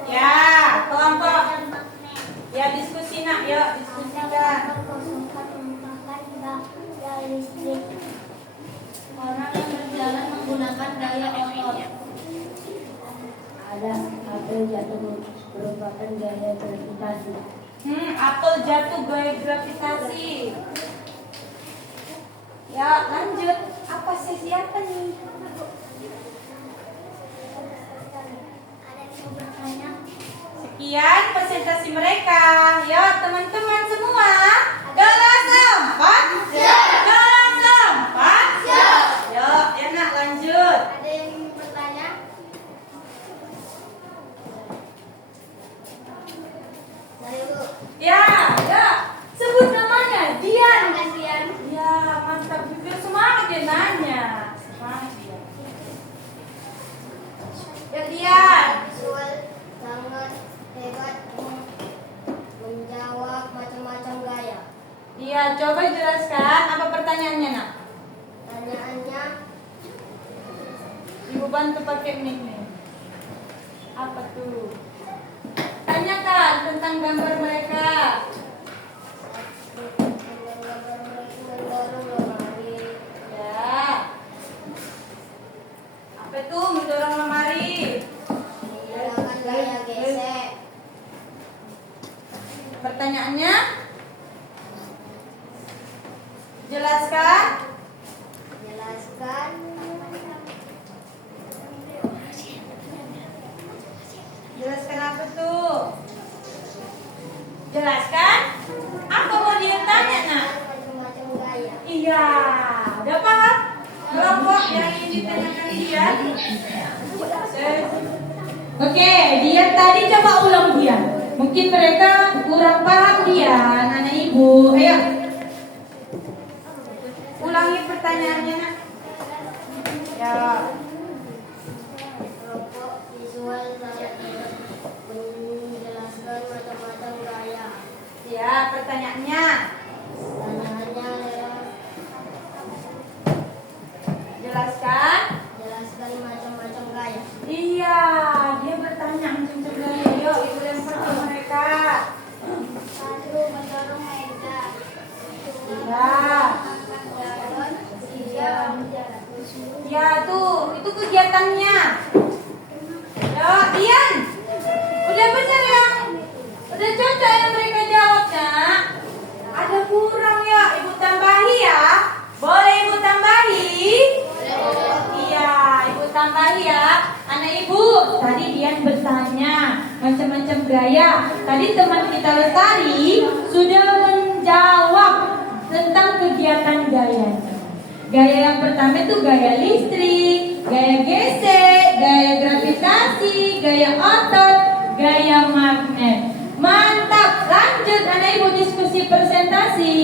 Ya, kelompok Apel jatuh gaya gravitasi. Ya, lanjut. Apa sesi apa nih? Sekian presentasi mereka. Ya, teman-teman semua. Kelas 4. Kelas 4. Ya, enak lanjut. Ada yang bertanya? Dari Bu. Ya. Sebut namanya, Dian. Kasihan. Ya, mantap. Biar semangat dia nanya. Semangat dia. Ya, Dian. Visual sangat hebat menjawab macam-macam gaya. Iya, coba jelaskan apa pertanyaannya, Nak. Pertanyaannya, Ibu bantu pakai mic nih. Apa tuh? Tanyakan tentang gambar mereka. mendorong lemari. Ya. Apa tuh mendorong lemari? Menggunakan gaya gesek. Pertanyaannya? Jelaskan. Jelaskan. Jelaskan apa tuh? Jelaskan. Apa mau dia tanya, Nak? Macam-macam gaya. Iya, udah paham? Kelompok yang ingin ditanyakan dia. Oke, dia tadi coba ulang dia. Mungkin mereka kurang paham dia, anak ibu. Ayo, ulangi pertanyaannya, Nak. Ya, Kelompok visual sangat hebat menjelaskan macam-macam gaya. ya pertanyaannya. Pertanyaannya adalah Jelaskan. jelaskan macam-macam gaya. Iya, dia bertanya macam gaya. Yuk, ibu lempar ke mereka. Satu, mendorong meja. Ya. Tiga, menjalan. Ya tuh, itu kegiatannya. Ya, Dian. Udah benar yang udah cocok yang mereka jawab, Nak. Ada kurang ya, Ibu tambahi ya. Boleh Ibu tambahi? Iya, Ibu tambahi ya. Anak Ibu, tadi Dian bertanya macam-macam gaya. Tadi teman kita Lestari sudah menjawab tentang kegiatan gaya. Gaya yang pertama itu gaya listrik, gaya gesek, gaya gravitasi, gaya otot, gaya magnet. Mantap, lanjut anak ibu diskusi presentasi.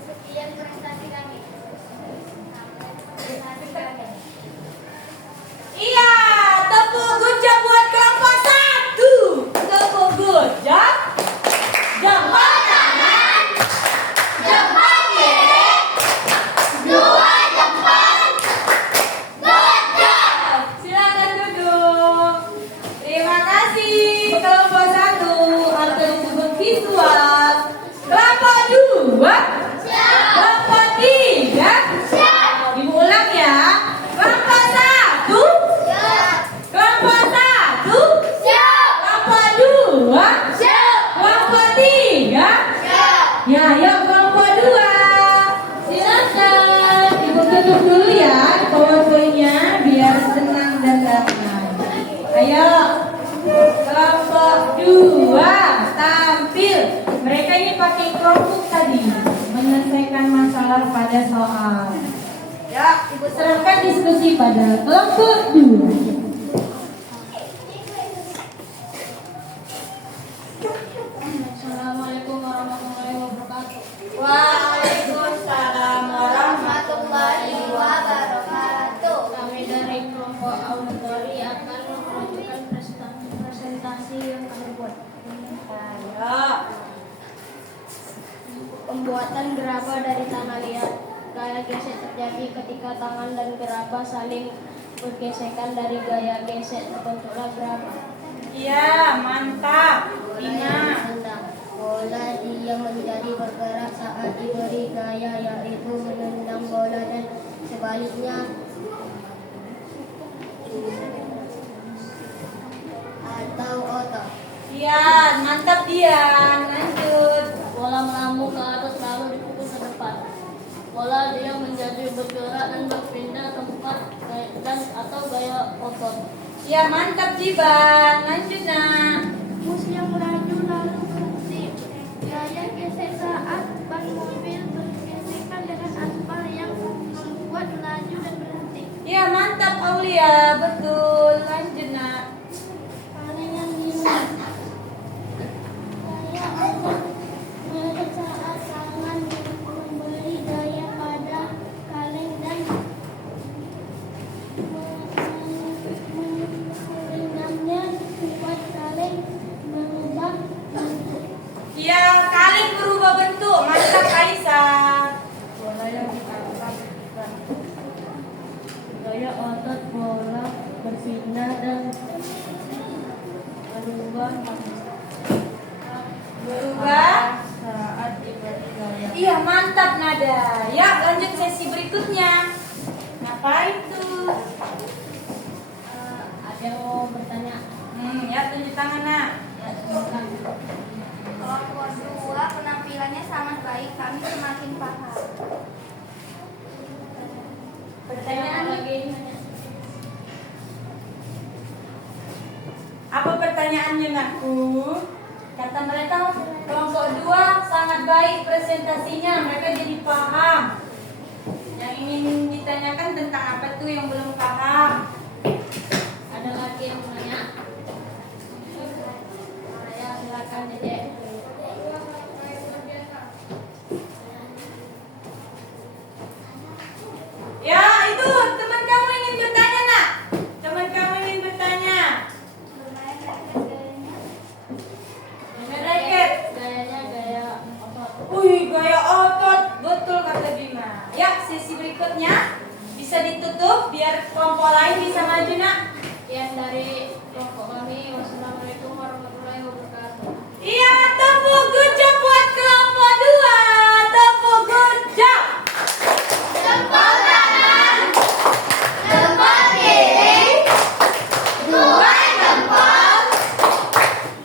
Sekian presentasi kami. Iya, tepuk gujang buat kelompok 1. Tepuk gujang. Jempol kanan. Jempol kiri. 2 jempol. Gojek. Silakan duduk. Terima kasih kelompok 1 atau disebut visual. Kelompok 2. Kelompok 3. Ibu ulang ya. Kelompok 1. Kelompok 1. Kelompok 2. Kelompok 3. Ya, yuk kelompok 2. Silakan. Ibu tutup dulu ya powerpointnya biar tenang dan damai. Ayo. Kelompok 2 tampil. Mereka ini pakai kelompok tadi menyelesaikan masalah pada soal. Ya, Ibu serahkan diskusi pada kelompok 2. Assalamualaikum warahmatullahi wabarakatuh. Waalaikumsalam Warahmatullahi wabarakatuh. Kami dari kelompok Auditory akan menunjukkan presentasi yang kami buat. Ayo. Pembuatan gerabah dari tanah liat. Gaya gesek terjadi ketika tangan dan gerabah saling bergesekan. Dari gaya gesek terbentuklah gerabah. Iya, mantap. Bola Ina. yang ditendang. Bola yang menjadi bergerak saat diberi gaya, yaitu menendang bola, dan sebaliknya. Mantap Dian. Lanjut. Bola melambung ke atas lalu dipukul ke depan. Bola dia menjadi bergerak dan berpindah tempat dan atau gaya otot. Ya, mantap Jiban. Lanjut nak. Bus yang melaju lalu berhenti. Gaya gesek saat ban mobil bergesekan dengan aspal yang membuat melaju dan berhenti. Ya, mantap Aulia. Betul. Lanjut nak. Palingan lima. Gaya otot melihat saat tangan memberi gaya pada kaleng dan mengeringkannya membuat kaleng berubah bentuk. Ya, kaleng berubah bentuk. Mantap Aisyah. Bola yang diangkat gaya otot bola berpindah dan berubah saat diberi gaya. Iya, mantap Nada. Ya, lanjut sesi berikutnya. Ngapain tuh? Ada yang mau bertanya? Ya, tunjuk tangan nak. Ya, silakan. Kelompok 2 penampilannya sangat baik, kami semakin paham. Pertanyaan lagi. Apa pertanyaannya nakku? Kata mereka kelompok 2 sangat baik presentasinya, mereka jadi paham. Yang ingin ditanyakan tentang apa tuh yang belum paham? Ada lagi yang mau nanya? Ya, silakan Dedek. Ya, itu teman kamu ingin bertanya nak? Teman kamu ingin bertanya? Bermain raket. Gayanya gaya otot. Wih, gaya otot. Betul kata Bima. Ya, sesi berikutnya bisa ditutup biar kelompok lain bisa maju nak. Sekian dari kelompok kami. Wassalamualaikum warahmatullahi wabarakatuh. Iya, tepuk good job buat kelompok 2. Tepuk good job. Tepuk kanan, tepuk kiri, dua jempol.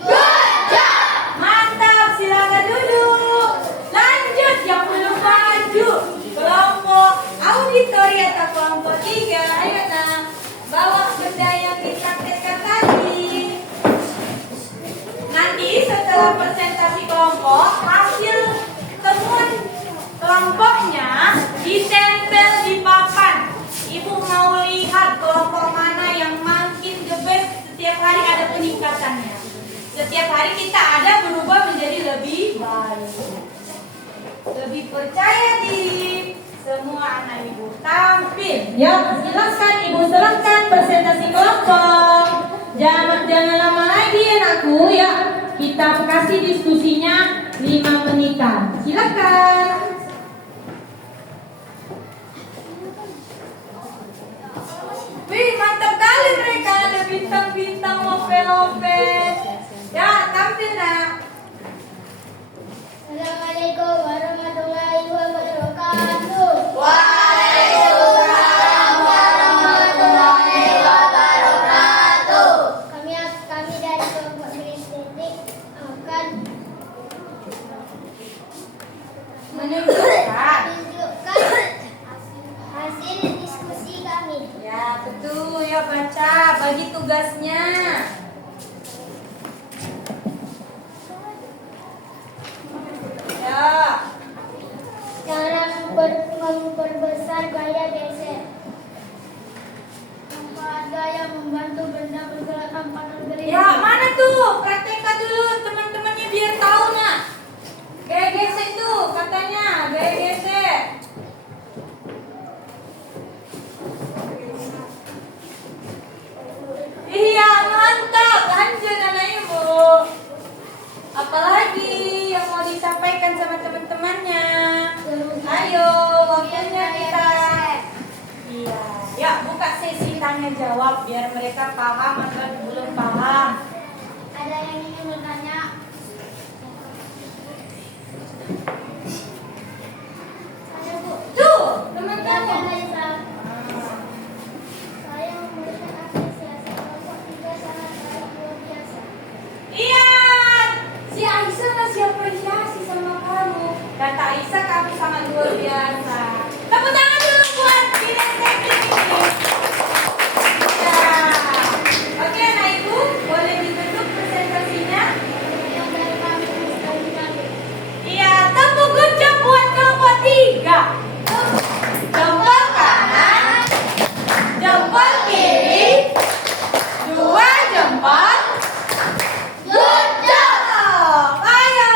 Good job. Mantap, silakan duduk. Lanjut yang belum maju. Kelompok auditori atau kelompok 3. Ayo nak, bawa benda yang dipraktekkan tadi. Nanti setelah presentasi kelompok, hasil temuan kelompoknya ditempel di papan. Ibu mau lihat kelompok mana yang makin the best. Setiap hari ada peningkatannya. Setiap hari kita ada berubah menjadi lebih baik, lebih percaya diri. Semua anak ibu tampil. Ya, silakan ibu serahkan presentasi kelompok. Jangan lama lagi anakku ya. Kita kasih diskusinya 5 menitan. Silakan. Wih, mantap kali mereka, ada bintang-bintang lompe-lompe. Ya, tampil nak. Assalamualaikum warahmatullahi wabarakatuh. Waalaikumsalam warahmatullahi wabarakatuh. Kami dari kelompok estetik akan Menunjukkan. menunjukkan hasil diskusi kami. Ya, betul. Ya, baca. Bagi tugasnya. Ya. Cara memperbesar gaya gesek. Empat gaya membantu benda bergerak tanpa tergelincir. Ya, mana tuh? Praktekkan dulu teman-temannya biar tahu nak. Gaya gesek tuh katanya, gaya gesek. Iya, mantap. Lanjut anak ibu. Apalagi yang mau disampaikan sama teman-temannya? Ayo, waktunya kita. Iya, ya buka sesi tanya jawab biar mereka paham atau belum paham. Ada yang ingin bertanya? Saya Bu. Tuh, teman-teman. Saya memberikan apresiasi kelompok 3 sangat baik luar biasa. Iya, Kata Aisyah, kamu sangat luar biasa. Tepuk tangan dulu buat Bidan Teknik ini. Ya. Oke anak ibu, boleh dibentuk presentasinya? Iya, tepuk gocap buat kelompok 3. Jempol kanan, jempol kiri, 2 jempol. Good job. Ayo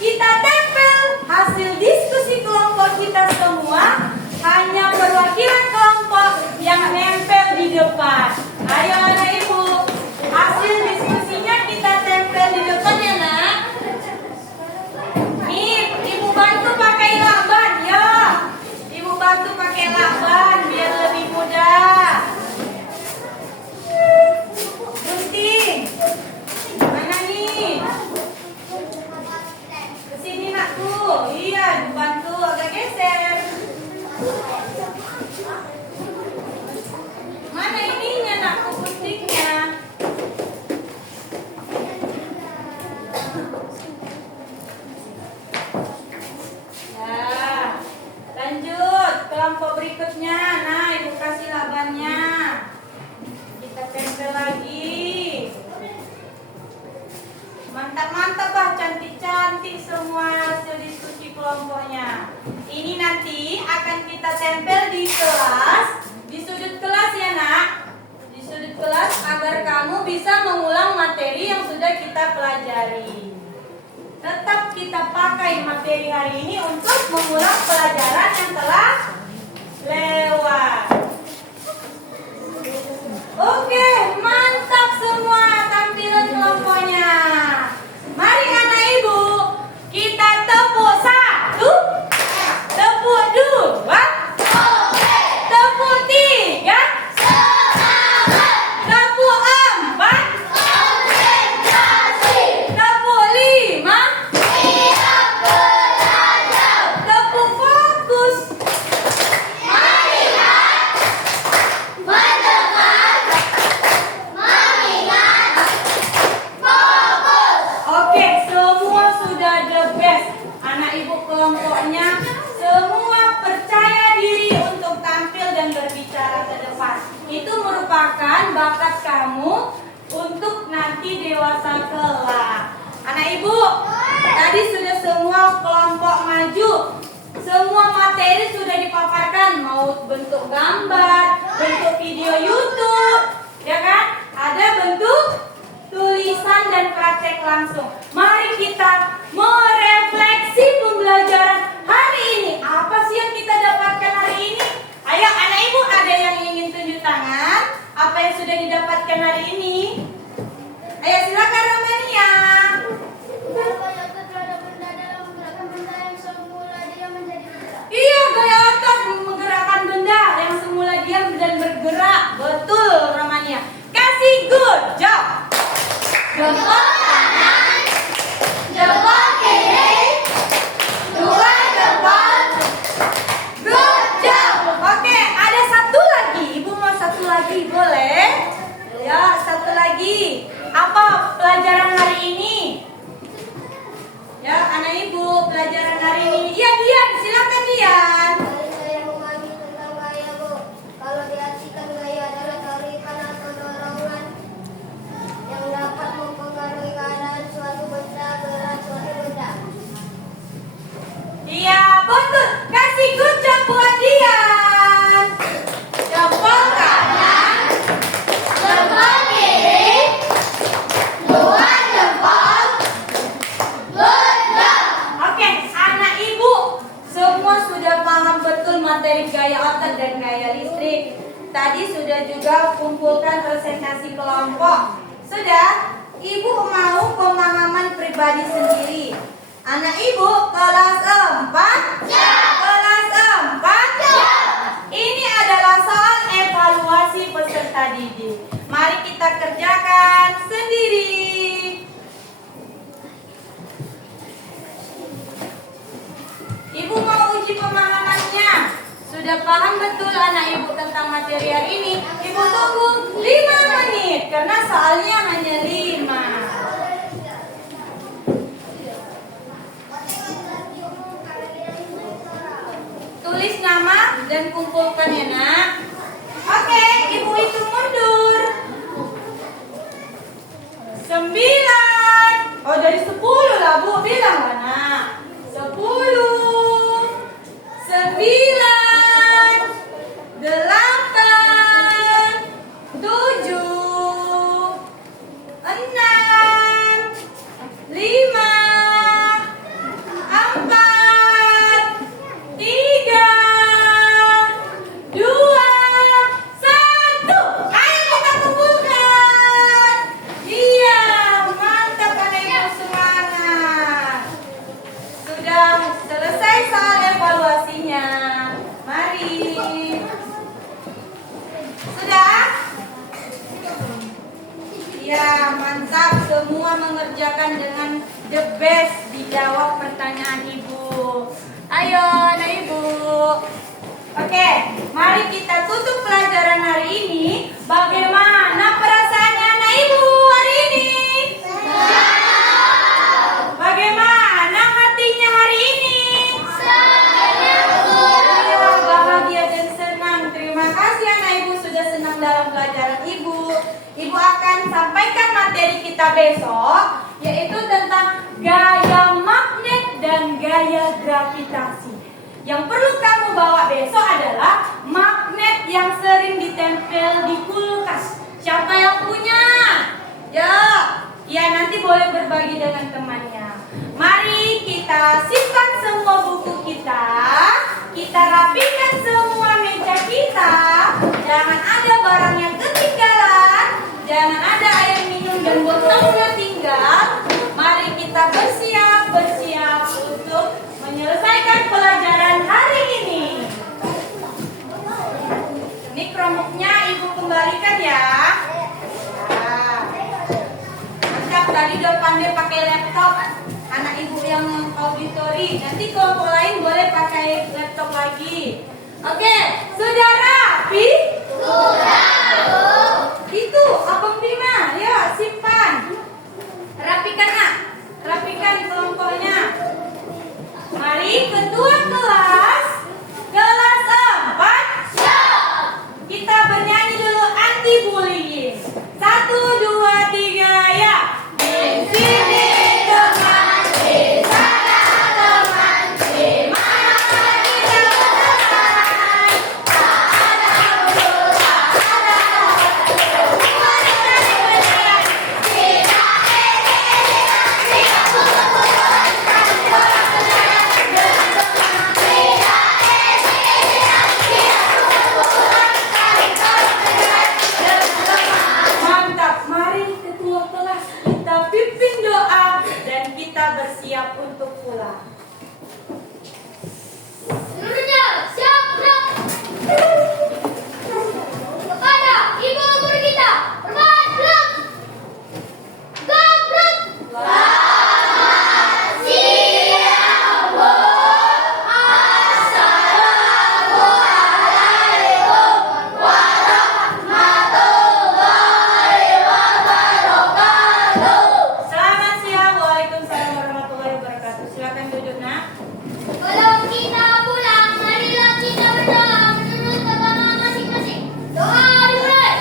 kita tempel hasil diskusi kelompok kita semua. Hanya perwakilan kelompok yang nempel di depan. Ayo anak ibu, hasil diskusinya kita tempel di depan ya nak. Nih, ibu bantu pakai lakban ya. Ibu bantu pakai lakban biar lebih mudah. Gunting. Mana nih? Kesini nakku. Iya, ibu bantu agak geser. Mana ininya nakku guntingnya? Ya, lanjut kelompok berikutnya. Nah, ibu kasih lakbannya. Kita tempel lagi. Mantap-mantap bah, cantik-cantik semua hasil diskusi kelompoknya. Ini nanti akan kita tempel di kelas, di sudut kelas ya nak. Di sudut kelas agar kamu bisa mengulang materi yang sudah kita pelajari. Tetap kita pakai materi hari ini untuk mengulang pelajaran yang telah lewat. Oke, mantap semua tampilan kelompoknya. Mari anak ibu, kita tepuk 1, tepuk 2, tepuk 3, tepuk 4, tepuk 5, tepuk fokus. Oke, semua sudah the best. Anak ibu kelompoknya semua percaya diri untuk tampil dan berbicara ke depan. Itu merupakan bakat kamu untuk nanti dewasa kelak. Anak ibu, tadi sudah semua kelompok maju. Semua materi sudah dipaparkan, mau bentuk gambar, bentuk video YouTube, ya kan? Ada bentuk tulisan dan praktek langsung. Mari kita merefleksi pembelajaran hari ini. Apa sih yang kita dapatkan hari ini? Ayo anak ibu, ada yang ingin tunjuk tangan? Apa yang sudah didapatkan hari ini? Ayo silakan Ramania. Iya, gaya otot menggerakkan benda yang semula diam dan bergerak. Betul Ramania. Kasih good job. Jempol kanan, jempol kiri, 2 jempol. Good job. Oke, ada satu lagi. Ibu mau satu lagi, boleh? Ya, satu lagi. Apa pelajaran hari ini? Ya, anak ibu, pelajaran hari ini. Iya, Dian, silakan Dian. Saya memahami tentang gaya, Bu. Kalau diartikan gaya adalah tarikan atau dorongan yang dapat mempengaruhi keadaan suatu benda, gerak suatu benda. Iya, betul. Kasih good job buat Dian. Jempol kanan, jempol kiri, 2 jempol. Good job. Oke, anak ibu semua sudah paham betul materi gaya otak dan gaya listrik. Tadi sudah juga kumpulkan presentasi kelompok. Sudah? Ibu mau pemahaman pribadi sendiri. Anak ibu kelas 4? Ya. Kelas 4? Ya. Ini adalah soal evaluasi peserta didik. Mari kita kerjakan sendiri. Ibu mau uji pemahamannya. Sudah paham betul anak ibu tentang materi hari ini? Ibu tunggu 5 menit karena soalnya hanya 5. Tulis nama dan kumpulkan ya nak. Oke, ibu hitung mundur. 9. Oh dari 10 lah bu, bilang lah nak. 10, 9, 8, 7, 6, 5, 4, 3, 2, 1. Ayo kita kumpulkan. Iya, mantap anak ibu semangat. Sudah selesai soal evaluasinya. Mari. Sudah? Ya, mantap. Semua mengerjakan dengan the best. Dijawab pertanyaan ibu. Ayo, anak ibu. Oke, mari kita tutup pelajaran hari ini. Bagaimana perasaannya anak ibu hari ini? Bagaimana hatinya hari ini? Ya, bahagia dan senang. Terima kasih anak ibu sudah senang dalam pelajaran ibu. Ibu akan sampaikan materi kita besok, yaitu tentang gaya magnet dan gaya gravitasi. Yang perlu kamu bawa besok adalah magnet yang sering ditempel di kulkas. Siapa yang punya? Ya nanti boleh berbagi dengan temannya. Mari kita simpan semua buku kita. Kita rapikan semua meja kita. Jangan ada barang yang ketinggalan. Jangan ada air minum dan botolnya tinggal. Mari kita bersiap untuk menyelesaikan pelajaran hari ini. Ini chromebooknya ibu kembalikan ya. Mantap, tadi udah pandai pakai laptop. Anak ibu yang auditori. Nanti kelompok lain boleh pakai laptop lagi. Oke, sudah rapi? Itu Abang Bima, ya simpan. Rapikan nak, rapikan kelompoknya. Mari ketua kelas 4. Kita bernyanyi dulu anti bullying. 1, 2, 3 ya. Di sini teman, di sana teman, di mana kita berteman. Tak ada guru, tak ada mantap. Mari ketua kelas kita pimpin doa dan kita bersiap untuk pulang. Seluruhnya siap gerak. Kepada ibu guru kita, hormat gerak. Gerak. Selamat siang bu. Assalamualaikum warahmatullahi wabarakatuh. Selamat siang, waalaikumsalam warahmatullahi wabarakatuh. Silakan duduk nak. Kalau kita pulang, marilah kita berdoa menurut agama masing-masing. Doa dimulai.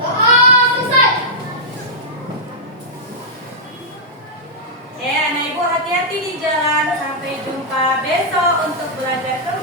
Doa selesai. Anak ibu hati-hati di jalan. Sampai jumpa besok untuk belajar kembali.